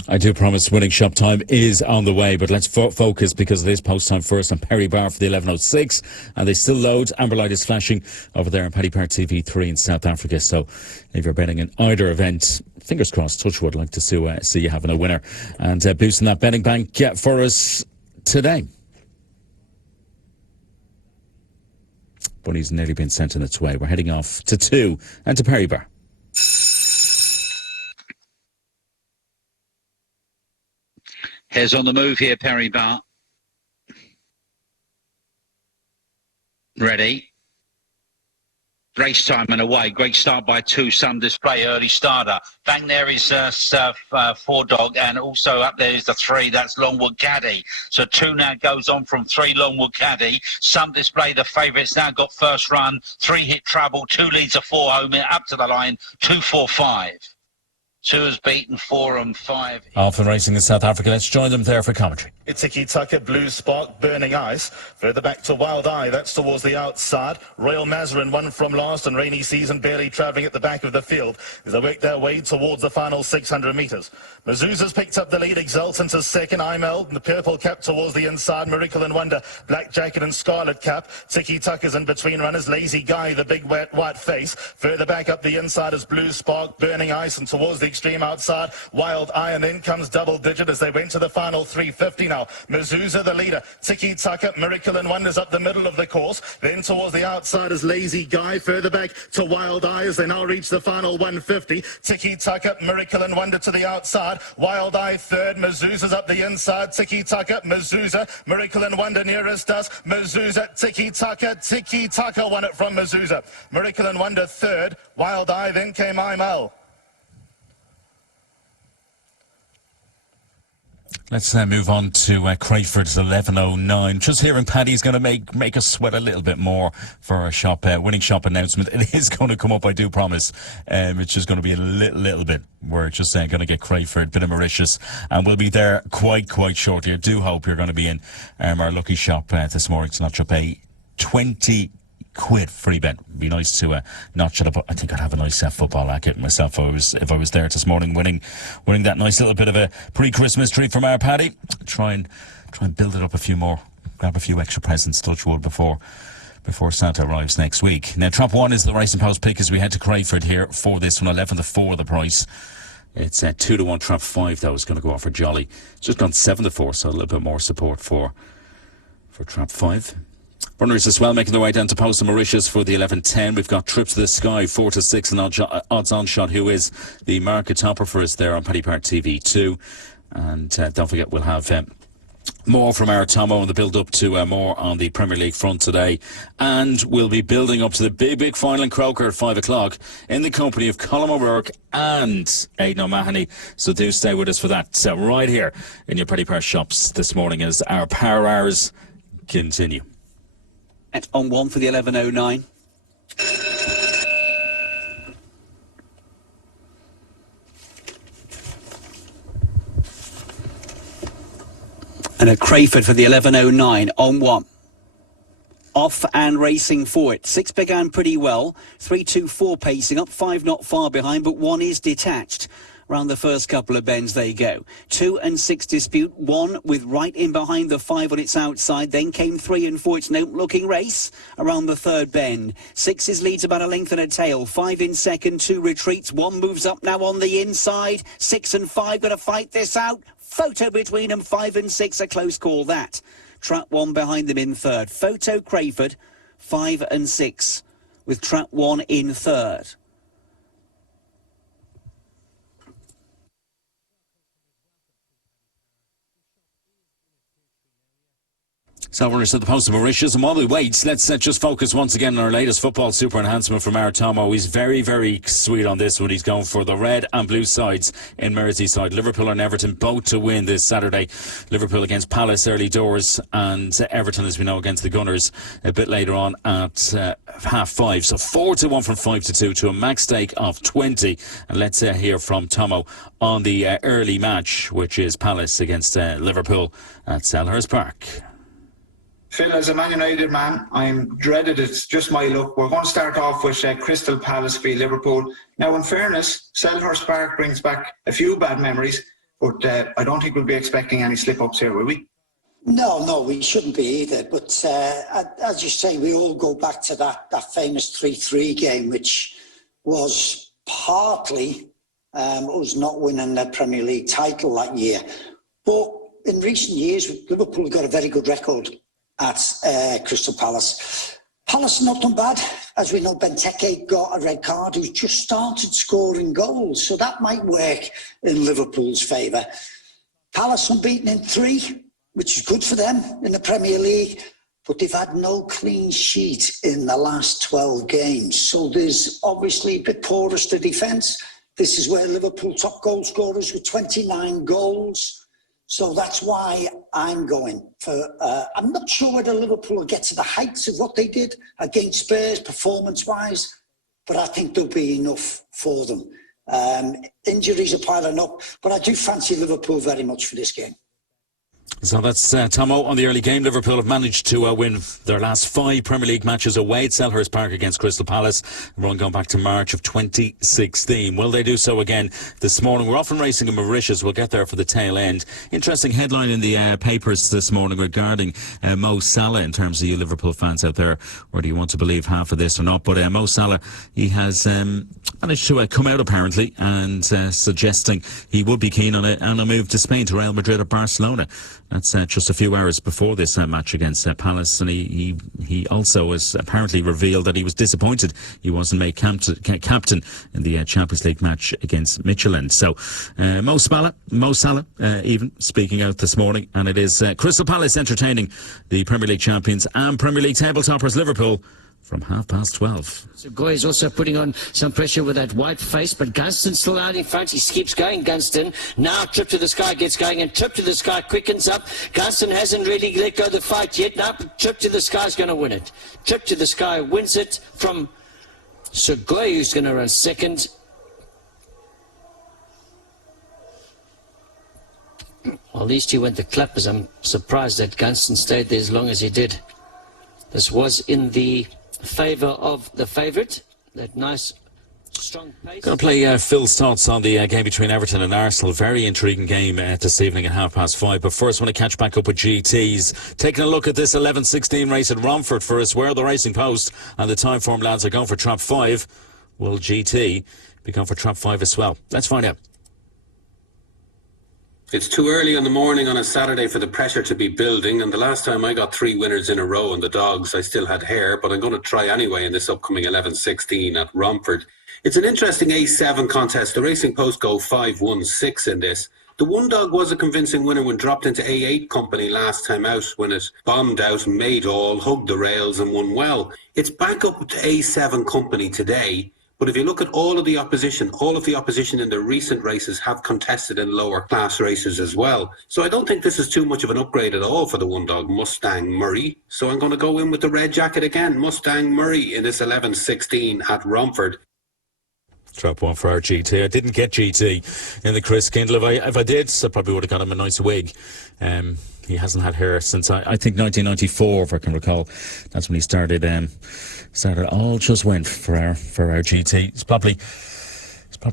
I do promise winning shop time is on the way, but let's focus because it is post time first on Paddy Power for the 11:06, and they still load. Amber light is flashing over there on Paddy Power TV 3 in South Africa. So if you're betting in either event, fingers crossed, touch wood, like to see you having a winner and boosting that betting bank for us today. Bunny's nearly been sent on its way. We're heading off to 2 and to Paddy Power. Hares on the move here, Paddy Power. Ready. Race time and away. Great start by 2. Some Display, early starter. Bang there is 4 Dog, and also up there is the 3. That's Longwood Caddy. So 2 now goes on from 3 Longwood Caddy. Some Display, the favourites, now got first run. 3 hit trouble. 2 leads a 4 home up to the line. 2, 4, 5. 2 has beaten 4 and 5. Off and racing in South Africa. Let's join them there for commentary. It's Tiki Taka, Blue Spark, Burning Ice. Further back to Wild Eye, that's towards the outside. Royal Mazarin, one from last, and Rainy Season barely travelling at the back of the field as they work their way towards the final 600 metres. Mazuza's picked up the lead, Exultant is second, Imel, the purple cap towards the inside, Miracle and Wonder, Black Jacket and Scarlet Cap. Tiki Taka's in between runners, Lazy Guy, the big wet white face. Further back up the inside is Blue Spark, Burning Ice, and towards the extreme outside. Wild Eye, and then comes Double Digit as they went to the final 350 now. Mezuzah the leader. Tiki Taka, Miracle and Wonders up the middle of the course. Then towards the outside is Lazy Guy. Further back to Wild Eye as they now reach the final 150. Tiki Taka, Miracle and Wonder to the outside. Wild Eye third. Mezuzah's up the inside. Tiki Taka, Mezuzah. Miracle and Wonder nearest us. Mezuzah, Tiki Taka. Tiki Taka won it from Mezuzah. Miracle and Wonder third. Wild Eye, then came Imal. Let's move on to Crayford's 11:09. Just hearing Paddy's going to make us sweat a little bit more for our shop winning shop announcement. It is going to come up, I do promise. It's just going to be a little bit. We're just going to get Crayford, bit of Mauritius, and we'll be there quite shortly. I do hope you're going to be in our lucky shop this morning to notch up a 20 quid free bet. It'd be nice to notch it up. I think I'd have a nice football racket myself if I was there this morning winning that nice little bit of a pre-Christmas treat from our Paddy. Try and build it up a few more. Grab a few extra presents, touch wood, before Santa arrives next week. Now, Trap 1 is the Racing Post pick as we head to Crayford here for this one. 11-4 the price. It's 2-1. Trap 5 though is going to go off for Jolly. It's just gone 7-4, so a little bit more support for Trap 5. Runners as well making their way down to Post and Mauritius for the 11-10. We've got Trip to the Sky 4-6 and odds-on shot, who is the market topper for us there on Paddy Power Tv 2. And don't forget, we'll have more from our Tomo and the build-up to more on the Premier League front today. And we'll be building up to the big final in Croker at 5 o'clock in the company of Colin O'Rourke and Aidan O'Mahony. So do stay with us for that right here in your Paddy Power shops this morning as our Power Hours continue. At on 1 for the 11:09. And at Crayford for the 11:09 on 1. Off and racing for it. 6 began pretty well. 3-2-4 pacing up. 5 not far behind, but 1 is detached. Around the first couple of bends they go. 2 and 6 dispute. 1 with right in behind the 5 on its outside. Then came 3 and 4. It's an open-looking race around the third bend. 6's leads about a length and a tail. 5 in second. 2 retreats. 1 moves up now on the inside. 6 and 5 going to fight this out. Photo between them. 5 and 6, a close call that. Trap 1 behind them in third. Photo Crayford 5 and 6 with Trap 1 in third. So we're at the Post of Mauritius, and while we wait, let's just focus once again on our latest football super enhancement from our Tomo. He's very sweet on this one. He's going for the red and blue sides in Merseyside. Liverpool and Everton both to win this Saturday. Liverpool against Palace early doors, and Everton, as we know, against the Gunners a bit later on at 5:30. So 4-1 from 5-2 to a max stake of 20. And let's hear from Tomo on the early match, which is Palace against Liverpool at Selhurst Park. Phil, as a Man United man, I'm dreaded. It's just my luck. We're going to start off with Crystal Palace v Liverpool. Now, in fairness, Selhurst Park brings back a few bad memories, but I don't think we'll be expecting any slip-ups here, will we? No, we shouldn't be either. But as you say, we all go back to that famous 3-3 game, which was partly us not winning the Premier League title that year. But in recent years, Liverpool got a very good record at Crystal Palace. Palace not done bad. As we know, Benteke got a red card, who's just started scoring goals, so that might work in Liverpool's favour. Palace unbeaten in 3, which is good for them in the Premier League, but they've had no clean sheet in the last 12 games, so there's obviously a bit porous to defence. This is where Liverpool top goal scorers with 29 goals. So that's why I'm going for... I'm not sure whether Liverpool will get to the heights of what they did against Spurs performance-wise, but I think there'll be enough for them. Injuries are piling up, but I do fancy Liverpool very much for this game. So that's Tomo on the early game. Liverpool have managed to win their last 5 Premier League matches away at Selhurst Park against Crystal Palace. Run going back to March of 2016. Will they do so again this morning? We're off and racing in Mauritius. We'll get there for the tail end. Interesting headline in the papers this morning regarding Mo Salah, in terms of you Liverpool fans out there, whether you want to believe half of this or not. But Mo Salah, he has managed to come out apparently and suggesting he would be keen on a move to Spain, to Real Madrid or Barcelona. That's just a few hours before this match against Palace, and he also has apparently revealed that he was disappointed he wasn't made captain in the Champions League match against Midtjylland. So Mo Salah even speaking out this morning, and it is Crystal Palace entertaining the Premier League champions and Premier League table toppers Liverpool from 12:30. So Goy is also putting on some pressure with that white face, but Gunston's still out in front. He keeps going, Gunston. Now Trip to the Sky gets going, and Trip to the Sky quickens up. Gunston hasn't really let go of the fight yet. Now Trip to the Sky is going to win it. Trip to the Sky wins it from Goy, who's going to run second. Well, at least he went the clappers. I'm surprised that Gunston stayed there as long as he did. This was in the favour of the favourite. That nice, strong pace. Going to play Phil's thoughts on the game between Everton and Arsenal. Very intriguing game this evening at 5:30. But first, I want to catch back up with GTs. Taking a look at this 11:16 race at Romford for us, where the Racing Post and the Time Form lads are going for trap 5. Will GT be going for trap 5 as well? Let's find out. It's too early in the morning on a Saturday for the pressure to be building, and the last time I got 3 winners in a row on the dogs, I still had hair, but I'm going to try anyway in this upcoming 11:16 at Romford. It's an interesting A7 contest. The Racing Post go 5-1-6 in this. The one dog was a convincing winner when dropped into A8 company last time out, when it bombed out, made all, hugged the rails and won well. It's back up to A7 company today. But if you look at all of the opposition in the recent races have contested in lower class races as well. So I don't think this is too much of an upgrade at all for the one dog, Mustang Murray. So I'm going to go in with the red jacket again, Mustang Murray, in this 11:16 at Romford. Trap 1 for our GT. I didn't get GT in the Chris Kindle. If I did, I probably would have got him a nice wig. He hasn't had hair since I think 1994, if I can recall. That's when he started. All just went for our GT. He's probably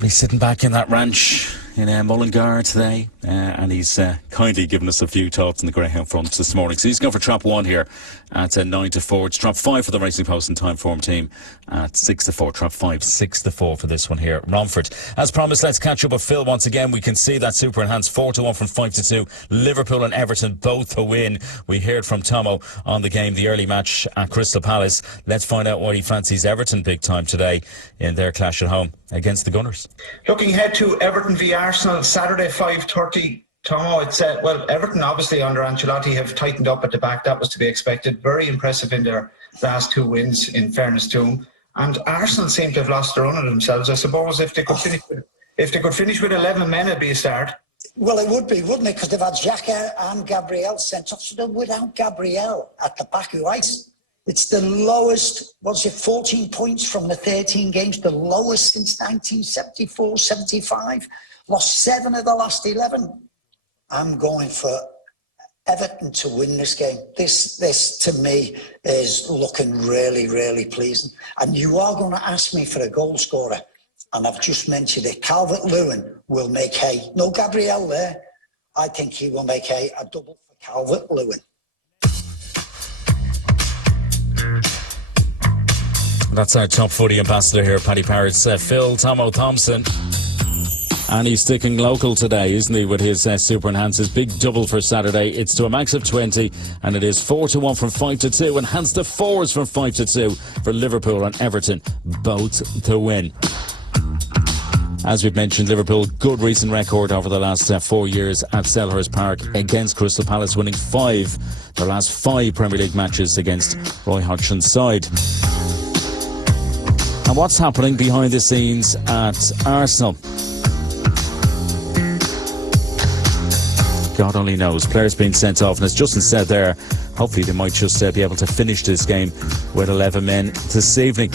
sitting back in that ranch in Mullingar today, and he's kindly given us a few thoughts in the greyhound front this morning. So he's going for trap 1 here at 9-4. It's trap 5 for the Racing Post and Time Form team at 6-4. Trap 5, 6-4 for this one here at Romford. As promised, let's catch up with Phil once again. We can see that super enhanced 4-1 from 5-2. Liverpool and Everton both to win. We heard from Tomo on the game, the early match at Crystal Palace. Let's find out why he fancies Everton big time today in their clash at home against the Gunners. Looking ahead to Everton v Arsenal, Saturday 5:30. Tomo, it's Everton obviously under Ancelotti have tightened up at the back. That was to be expected. Very impressive in their last 2 wins, in fairness to them. And Arsenal seem to have lost their own of themselves. I suppose if they could finish with 11 men, it'd be a start. Well, it would be, wouldn't it? Because they've had Xhaka and Gabriel sent off. So they're without Gabriel at the back, right? It's the lowest, 14 points from the 13 games, the lowest since 1974-75. Lost 7 of the last 11. I'm going for Everton to win this game. This to me is looking really, really pleasing. And you are going to ask me for a goal scorer. And I've just mentioned it. Calvert-Lewin will make hay. No Gabriel there. I think he will make hay. A double for Calvert-Lewin. That's our top footy ambassador here, Paddy Power. Phil Tomo Thompson. And he's sticking local today, isn't he, with his super enhances. Big double for Saturday. It's to a max of 20, and it is 4-1 from 5-2. Enhanced to 4s from 5-2 for Liverpool and Everton, both to win. As we've mentioned, Liverpool, good recent record over the last 4 years at Selhurst Park against Crystal Palace, winning their last 5 Premier League matches against Roy Hodgson's side. And what's happening behind the scenes at Arsenal? God only knows. Players being sent off, and as Justin said there, hopefully they might just be able to finish this game with 11 men this evening.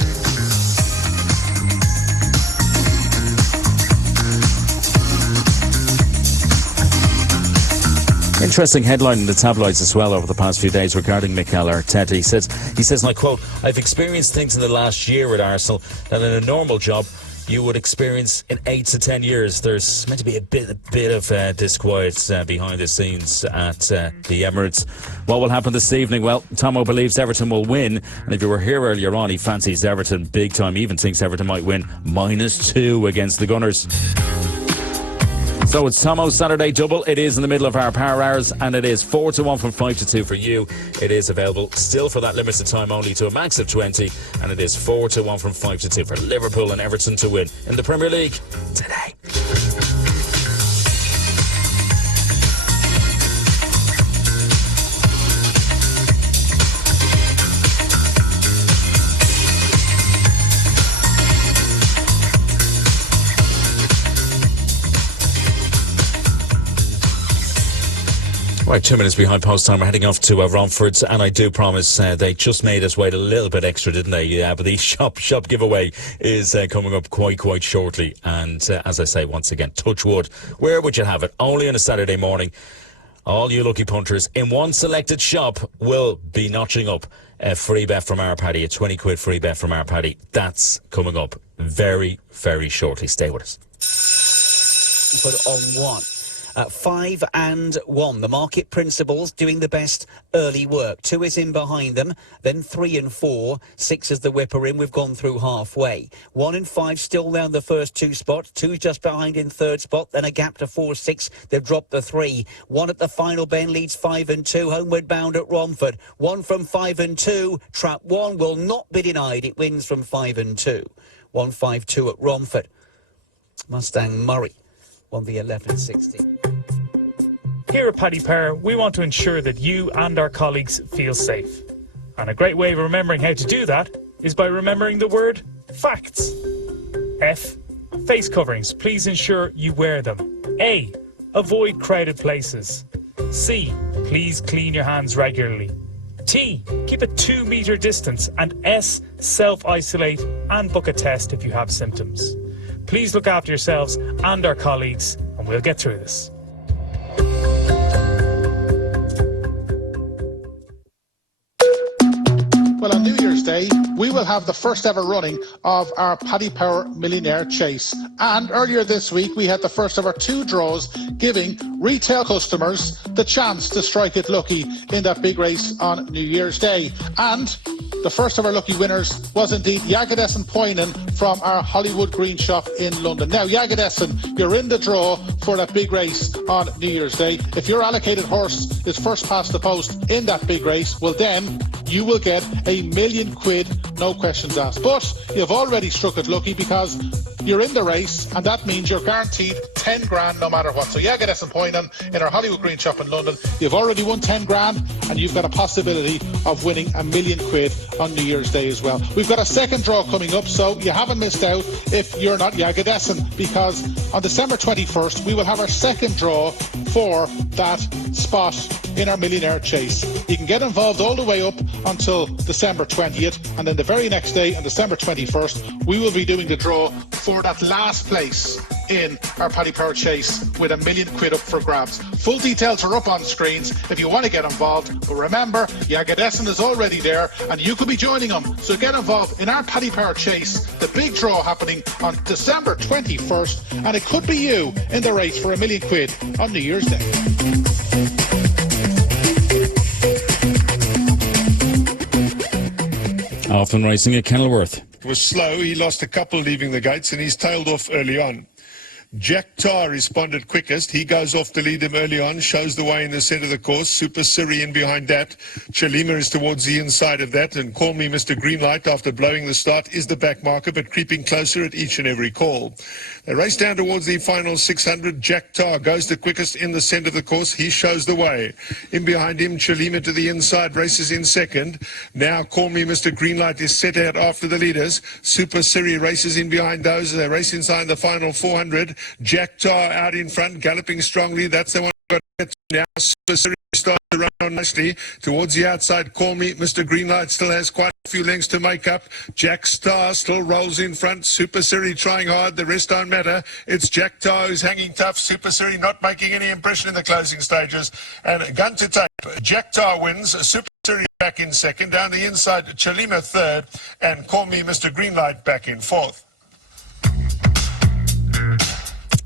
Interesting headline in the tabloids as well over the past few days regarding Mikel Arteta. He says, and I quote, "I've experienced things in the last year at Arsenal that in a normal job you would experience in 8 to 10 years. There's meant to be a bit of disquiet behind the scenes at the Emirates. What will happen this evening? Well, Tomo believes Everton will win, and if you were here earlier on, he fancies Everton big time. He even thinks Everton might win -2 against the Gunners. So it's Tomo's Saturday double. It is in the middle of our power hours, and it is 4 to 1 from 5 to 2 for you. It is available still for that limited time only to a max of 20, and it is 4 to 1 from 5 to 2 for Liverpool and Everton to win in the Premier League today. Right, 2 minutes behind post time. We're heading off to Romford, and I do promise they just made us wait a little bit extra, didn't they? Yeah, but the shop giveaway is coming up quite shortly. And as I say, once again, touch wood. Where would you have it? Only on a Saturday morning. All you lucky punters in one selected shop will be notching up a free bet from our Paddy, a 20 quid free bet from our Paddy. That's coming up very shortly. Stay with us. Put on one. 5 and 1. The market principles doing the best early work. 2 is in behind them. Then 3 and 4. 6 is the whipper in. We've gone through halfway. 1 and 5 still down the first 2 spots. 2 just behind in third spot. Then a gap to 4, 6. They've dropped the 3. 1 at the final bend leads 5 and 2. Homeward bound at Romford. 1 from 5 and 2. Trap 1 will not be denied. It wins from 5 and 2. 1-5-2 at Romford. Mustang Murray won the 11.60. Here at Paddy Power, we want to ensure that you and our colleagues feel safe. And a great way of remembering how to do that is by remembering the word facts. F. Face coverings. Please ensure you wear them. A. Avoid crowded places. C. Please clean your hands regularly. T. Keep a 2-metre distance. And S. Self-isolate and book a test if you have symptoms. Please look after yourselves and our colleagues, and we'll get through this. Well, on New Year's Day, we will have the first ever running of our Paddy Power Millionaire Chase. And earlier this week, we had the first of our 2 draws, giving retail customers the chance to strike it lucky in that big race on New Year's Day. And the first of our lucky winners was indeed Jagadessen Poinen from our Hollywood Green shop in London. Now, Jagadessen, you're in the draw for that big race on New Year's Day. If your allocated horse is first past the post in that big race, well then you will get £1 million, no questions asked. But you've already struck it lucky because you're in the race, and that means you're guaranteed 10 grand no matter what. So Jagadessen Poinen in our Hollywood Green shop in London, you've already won 10 grand and you've got a possibility of winning £1 million on New Year's Day as well. We've got a second draw coming up, so you haven't missed out if you're not Jagadessen, because on December 21st we will have our second draw for that spot in our Millionaire Chase. You can get involved all the way up until December 20th, and then the very next day on December 21st we will be doing the draw for that last place in our Paddy Power Chase with £1 million up for grabs. Full details are up on screens if you want to get involved, but remember, Jagadessen is already there and you could be joining him, so get involved in our Paddy Power Chase, the big draw happening on December 21st, and it could be you in the race for £1 million on New Year's Day. Often racing at Kenilworth. It was slow. He lost a couple leaving the gates and he's tailed off early on. Jack Tar responded quickest. He goes off to lead him early on, shows the way in the centre of the course. Super Siri in behind that. Chalima is towards the inside of that, and Call Me Mr. Greenlight, after blowing the start, is the back marker, but creeping closer at each and every call. They race down towards the final 600. Jack Tar goes the quickest in the centre of the course. He shows the way. In behind him, Chalima to the inside, races in second. Now Call Me Mr. Greenlight is set out after the leaders. Super Siri races in behind those. They race inside the final 400. Jack Tar out in front, galloping strongly. That's the one who got now. Super Siri Starts around nicely towards the outside. Call Me Mr. Greenlight still has quite a few lengths to make up. Jack Star still rolls in front. Super Siri trying hard. The rest don't matter. It's Jack Tar who's hanging tough. Super Siri not making any impression in the closing stages. And gun to tape. Jack Tar wins. Super Siri back in second. Down the inside, Chalima third. And Call Me Mr. Greenlight back in fourth.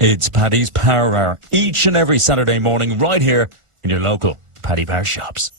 It's Paddy's Power Hour each and every Saturday morning right here in your local Paddy Power shops.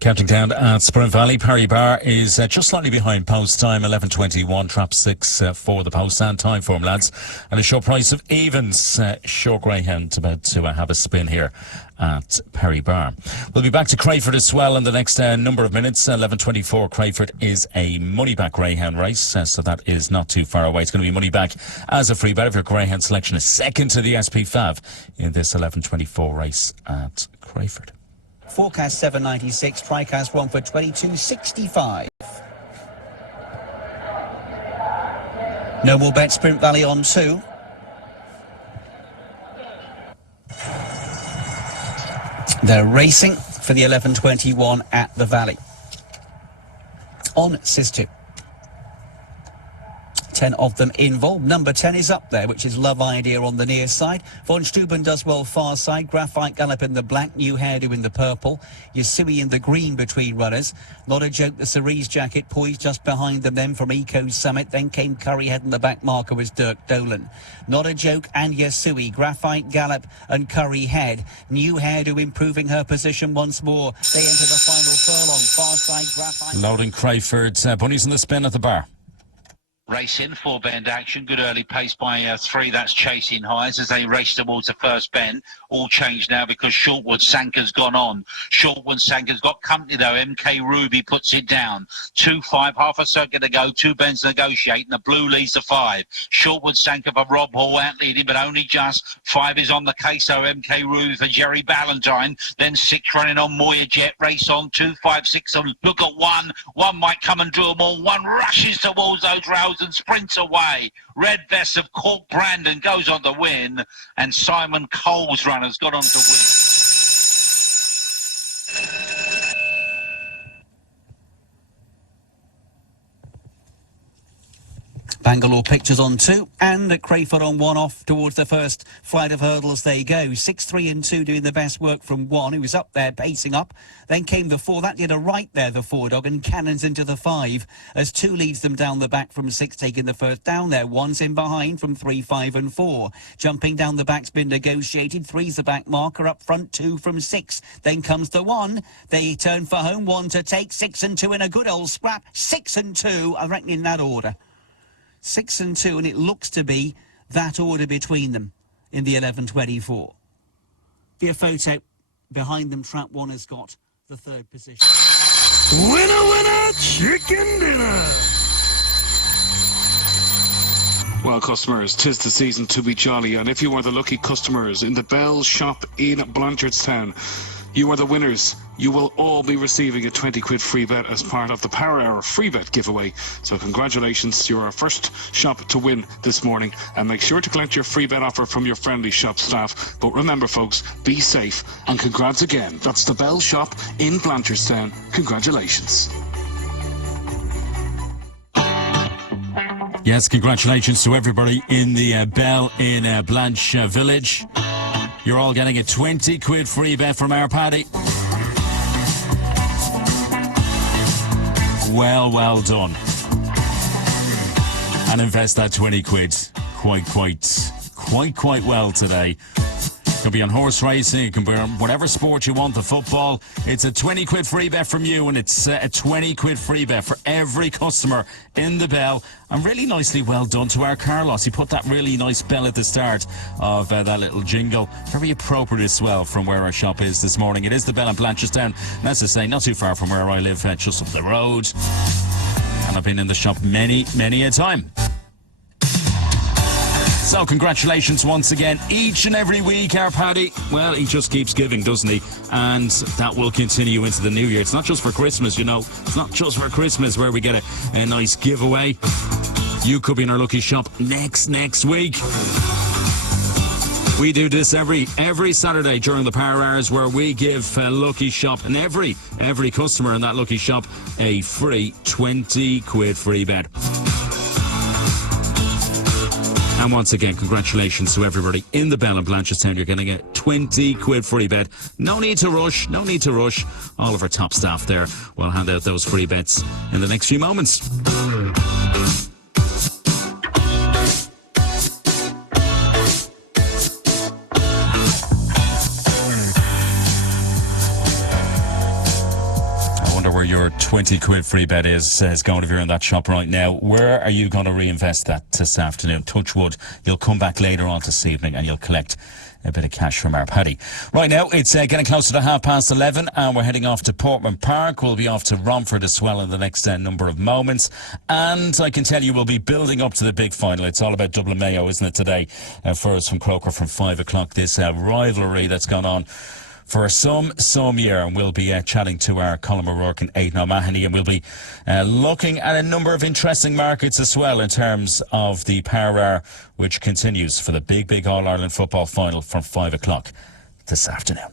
Counting down at Sprint Valley, Paddy Power is just slightly behind post time, 11:21, trap 6 for the post and time for them, lads. And a short price of evens, short greyhound about to have a spin here at Perry Bar. We'll be back to Crayford as well in the next number of minutes. 11:24 Crayford is a money back greyhound race, so that is not too far away. It's going to be money back as a free bet if your greyhound selection is second to the SP Fav in this 11:24 race at Crayford. Forecast 796, TriCast Romford 2265. No more bet, Sprint Valley on 2. They're racing for the 11:21 at the Valley. On SIS2. 10 of them involved. Number 10 is up there, which is Love Idea on the near side. Von Steuben does well far side. Graphite Gallop in the black. New Hairdo in the purple. Yasui in the green between runners. Not a Joke, the Cerise Jacket, poised just behind them then from Eco Summit. Then came Curryhead, and the back marker was Dirk Dolan. Not a Joke and Yasui. Graphite Gallop and Curryhead. New Hairdo improving her position once more. They enter the final furlong. Far side Graphite. Loading Crayford. Bunnies in the spin at the bar. Racing, 4-bend action, good early pace by 3, that's Chasing Highs as they race towards the first bend. All changed now because Shortwood Sanker's gone on. Shortwood Sanker's got company though, MK Ruby puts it down. 2-5, half a circuit to go, 2 bends negotiating, the blue leads the 5. Shortwood Sanker for Rob Hall out leading, but only just. 5 is on the case though, MK Ruby for Jerry Ballantyne. Then 6 running on Moya Jet, race on, 2, 5, 6, look at 1. 1 might come and do them all. 1 rushes towards those rails and sprints away. Red Vest of Cork Brandon goes on to win, and Simon Cole's runner's got on to win. Bangalore Pictures on 2 and at Crayford on 1, off towards the first flight of hurdles they go. 6, 3 and 2 doing the best work from 1, who was up there pacing up. Then came the 4, that did a right there, the 4 dog, and cannons into the 5 as 2 leads them down the back from 6, taking the first down there. 1's in behind from 3, 5 and 4. Jumping down the back's been negotiated. 3's the back marker, up front 2 from 6. Then comes the 1. They turn for home, 1 to take. 6 and 2 in a good old scrap. 6 and 2, I reckon in that order. 6 and 2, and it looks to be that order between them in the 11:24. Be a photo behind them. Trap 1 has got the 3rd position. Winner, winner, chicken dinner. Well, customers, 'tis the season to be jolly, and if you are the lucky customers in the Bell shop in Blanchardstown, you are the winners. You will all be receiving a 20 quid free bet as part of the Power Hour free bet giveaway. So congratulations, you're our first shop to win this morning, and make sure to collect your free bet offer from your friendly shop staff. But remember folks, be safe, and congrats again. That's the Bell shop in Blanchardstown. Congratulations. Yes, congratulations to everybody in the Bell in Blanche Village. You're all getting a 20 quid free bet from our Paddy. Well done. And invest that 20 quid quite well today. It can be on horse racing, it can be on whatever sport you want, the football. It's a 20 quid free bet from you, and it's a 20 quid free bet for every customer in the Bell. And really nicely well done to our Carlos. He put that really nice bell at the start of that little jingle. Very appropriate as well from where our shop is this morning. It is the Bell in Blanchardstown. And as I say, not too far from where I live, just up the road. And I've been in the shop many a time. So congratulations once again, each and every week, our Paddy. Well, he just keeps giving, doesn't he? And that will continue into the new year. It's not just for Christmas, you know. It's not just for Christmas where we get a nice giveaway. You could be in our lucky shop next week. We do this every Saturday during the power hours, where we give a lucky shop and every customer in that lucky shop a free 20 quid free bet. And once again, congratulations to everybody in the Bell and Blanchardstown. You're getting a 20 quid free bet. No need to rush. All of our top staff there will hand out those free bets in the next few moments. Where your 20 quid free bet is going if you're in that shop right now. Where are you going to reinvest that this afternoon? Touch wood, you'll come back later on this evening and you'll collect a bit of cash from our Paddy. Right now, it's getting closer to 11:30 and we're heading off to Portman Park. We'll be off to Romford as well in the next number of moments. And I can tell you we'll be building up to the big final. It's all about Dublin Mayo, isn't it, today? For us from Croker from 5 o'clock. This rivalry that's gone on for some year, and we'll be chatting to our Colin O'Rourke and Aidan O'Mahony, and we'll be looking at a number of interesting markets as well in terms of the power hour, which continues for the big All-Ireland football final from 5 o'clock this afternoon.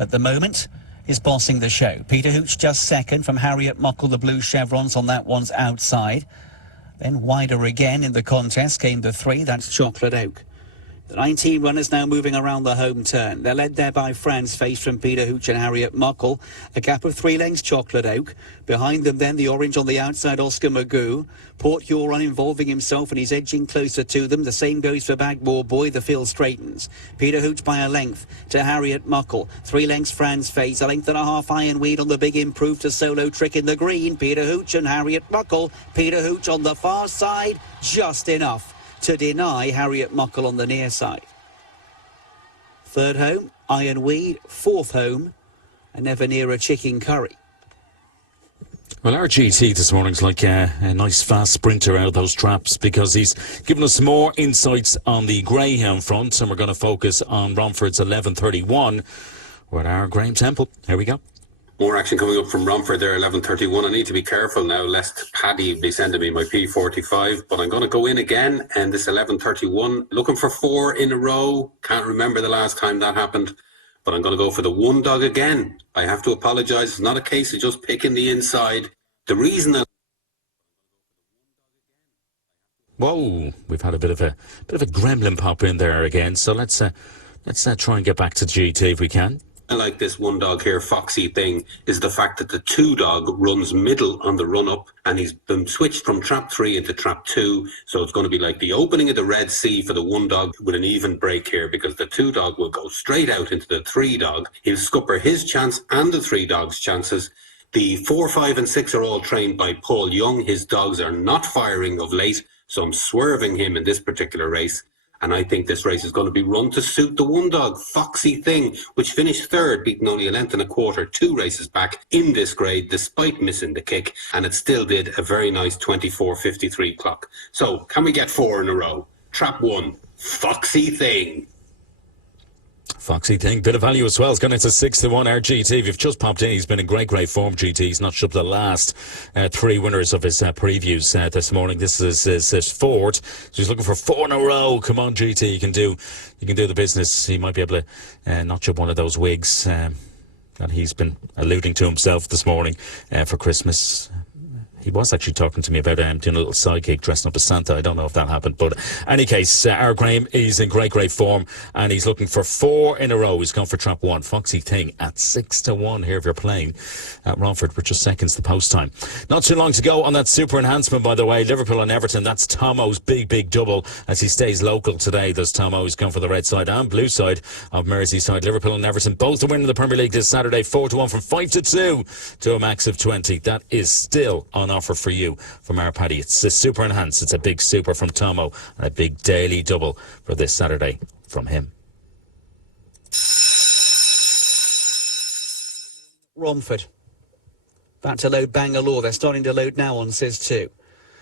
At the moment is bossing the show. Peter Hooch just second from Harriet Muckle. The blue chevrons on that one's outside. Then wider again in the contest came the 3. That's Chocolate Oak. The 19 runners now moving around the home turn. They're led there by Franz Face from Peter Hooch and Harriet Muckle. A gap of 3 lengths, Chocolate Oak. Behind them then the orange on the outside, Oscar Magoo. Port Huron involving himself and he's edging closer to them. The same goes for Bagmore Boy. The field straightens. Peter Hooch by a length to Harriet Muckle. 3 lengths Franz Face. A length and a half Ironweed on the big improve to Solo Trick in the green. Peter Hooch and Harriet Muckle. Peter Hooch on the far side. Just enough to deny Harriet Muckle on the near side. Third home, Ironweed. Fourth home, a Never Nearer Chicken Curry. Well, our GT this morning's like a nice fast sprinter out of those traps, because he's given us more insights on the greyhound front, and we're going to focus on Romford's 11:31 with our Graham Temple. Here we go. More action coming up from Romford there, 11:31. I need to be careful now, lest Paddy be sending me my P45, but I'm going to go in again, and this 11:31, looking for 4 in a row. Can't remember the last time that happened, but I'm going to go for the 1 dog again. I have to apologise. It's not a case of just picking the inside. The reason that... Whoa, we've had a bit of a gremlin pop in there again, so let's try and get back to GT if we can. I like this 1 dog here, Foxy Thing, is the fact that the 2 dog runs middle on the run-up, and he's been switched from trap 3 into trap 2, so it's going to be like the opening of the Red Sea for the 1 dog with an even break here, because the 2 dog will go straight out into the 3 dog. He'll scupper his chance and the 3 dog's chances. The 4, 5 and 6 are all trained by Paul Young. His dogs are not firing of late, so I'm swerving him in this particular race. And I think this race is going to be run to suit the 1 dog, Foxy Thing, which finished 3rd, beating only a length and a quarter, 2 races back in this grade, despite missing the kick. And it still did a very nice 24:53 clock. So, can we get 4 in a row? Trap 1, Foxy Thing. Foxy Thing, bit of value as well. It's gone into 6-1. Our GT, if you've just popped in, he's been in great form, GT. He's notched up the last 3 winners of his previews this morning. This is his 4th. So he's looking for 4 in a row. Come on, GT, you can do the business. He might be able to notch up one of those wigs that he's been alluding to himself this morning for Christmas. He was actually talking to me about doing a little sidekick dressing up as Santa. I don't know if that happened, but in any case, our Graham is in great form, and he's looking for 4 in a row. He's gone for trap 1, Foxy Thing, at 6-1 here if you're playing at Romford. We're just seconds to post time. Not too long to go on that super enhancement, by the way. Liverpool and Everton, that's Tomo's big double as he stays local today. There's Tomo. He's gone for the red side and blue side of Merseyside. Liverpool and Everton both to win in the Premier League this Saturday, 4-1 from 5-2 to a max of 20. That is still on offer for you from our Paddy. It's a super enhanced. It's a big super from Tomo and a big daily double for this Saturday from him. Romford. Back to load Bangalore. They're starting to load now on Sis 2.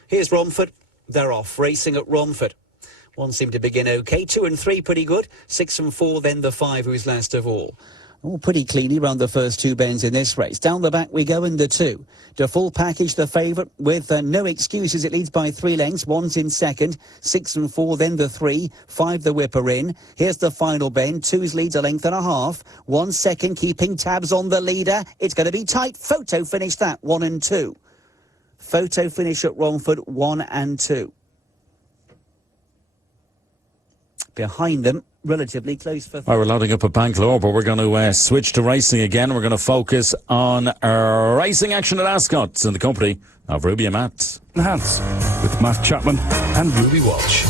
Here's Romford. They're off. Racing at Romford. 1 seemed to begin okay. 2 and 3 pretty good. 6 and 4 then the 5 who's last of all. All pretty cleanly round the first two bends in this race. Down the back we go in the 2. The full package, the favourite, with no excuses. It leads by 3 lengths. 1's in second, 6 and 4, then the 3, 5 the whipper in. Here's the final bend. 2's leads a length and a half. 1 second, keeping tabs on the leader. It's going to be tight. Photo finish that, 1 and 2. Photo finish at Romford, 1 and 2. Behind them, relatively close for... Well, we're loading up at Bangalore, but we're going to switch to racing again. We're going to focus on racing action at Ascot in the company of Ruby and Matt. Hans with Matt Chapman and Ruby Walsh.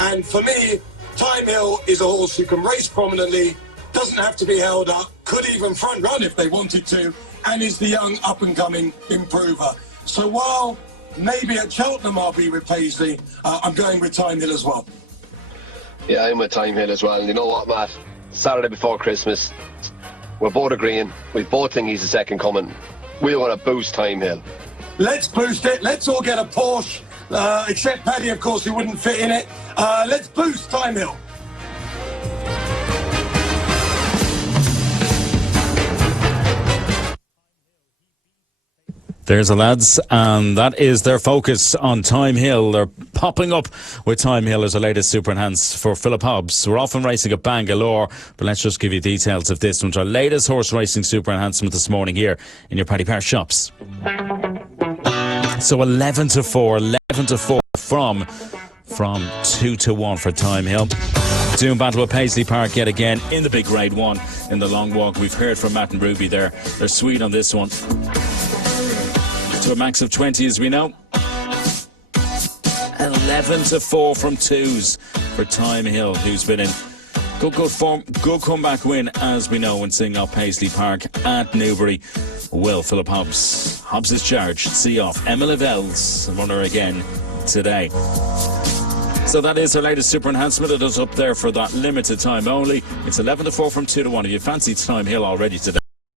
And for me, Time Hill is a horse who can race prominently, doesn't have to be held up, could even front run if they wanted to, and is the young up-and-coming improver. So while maybe at Cheltenham I'll be with Paisley, I'm going with Time Hill as well. Yeah, I'm with Time Hill as well. And you know what, Matt? Saturday before Christmas, we're both agreeing. We both think he's the second coming. We want to boost Time Hill. Let's boost it. Let's all get a Porsche, except Paddy, of course, who wouldn't fit in it. Let's boost Time Hill. There's the lads, and that is their focus on Time Hill. They're popping up with Time Hill as the latest super enhance for Philip Hobbs. We're often racing at Bangalore, but let's just give you details of this one. Our latest horse racing super enhancement this morning here in your Paddy Power shops. So 11 to 4 from 2 to 1 for Time Hill. Doing battle with Paisley Park yet again in the big grade 1 in the long walk. We've heard from Matt and Ruby there. They're sweet on this one. To a max of 20, as we know. 11 to 4 from 2s for Time Hill, who's been in good form, good comeback win, as we know, when seeing out Paisley Park at Newbury. Will Philip Hobbs. Hobbs is charged. See off. Emma Lavelles, runner again today. So that is our latest super enhancement. It is up there for that limited time only. It's 11 to 4 from 2 to 1. If you fancy Time Hill already today,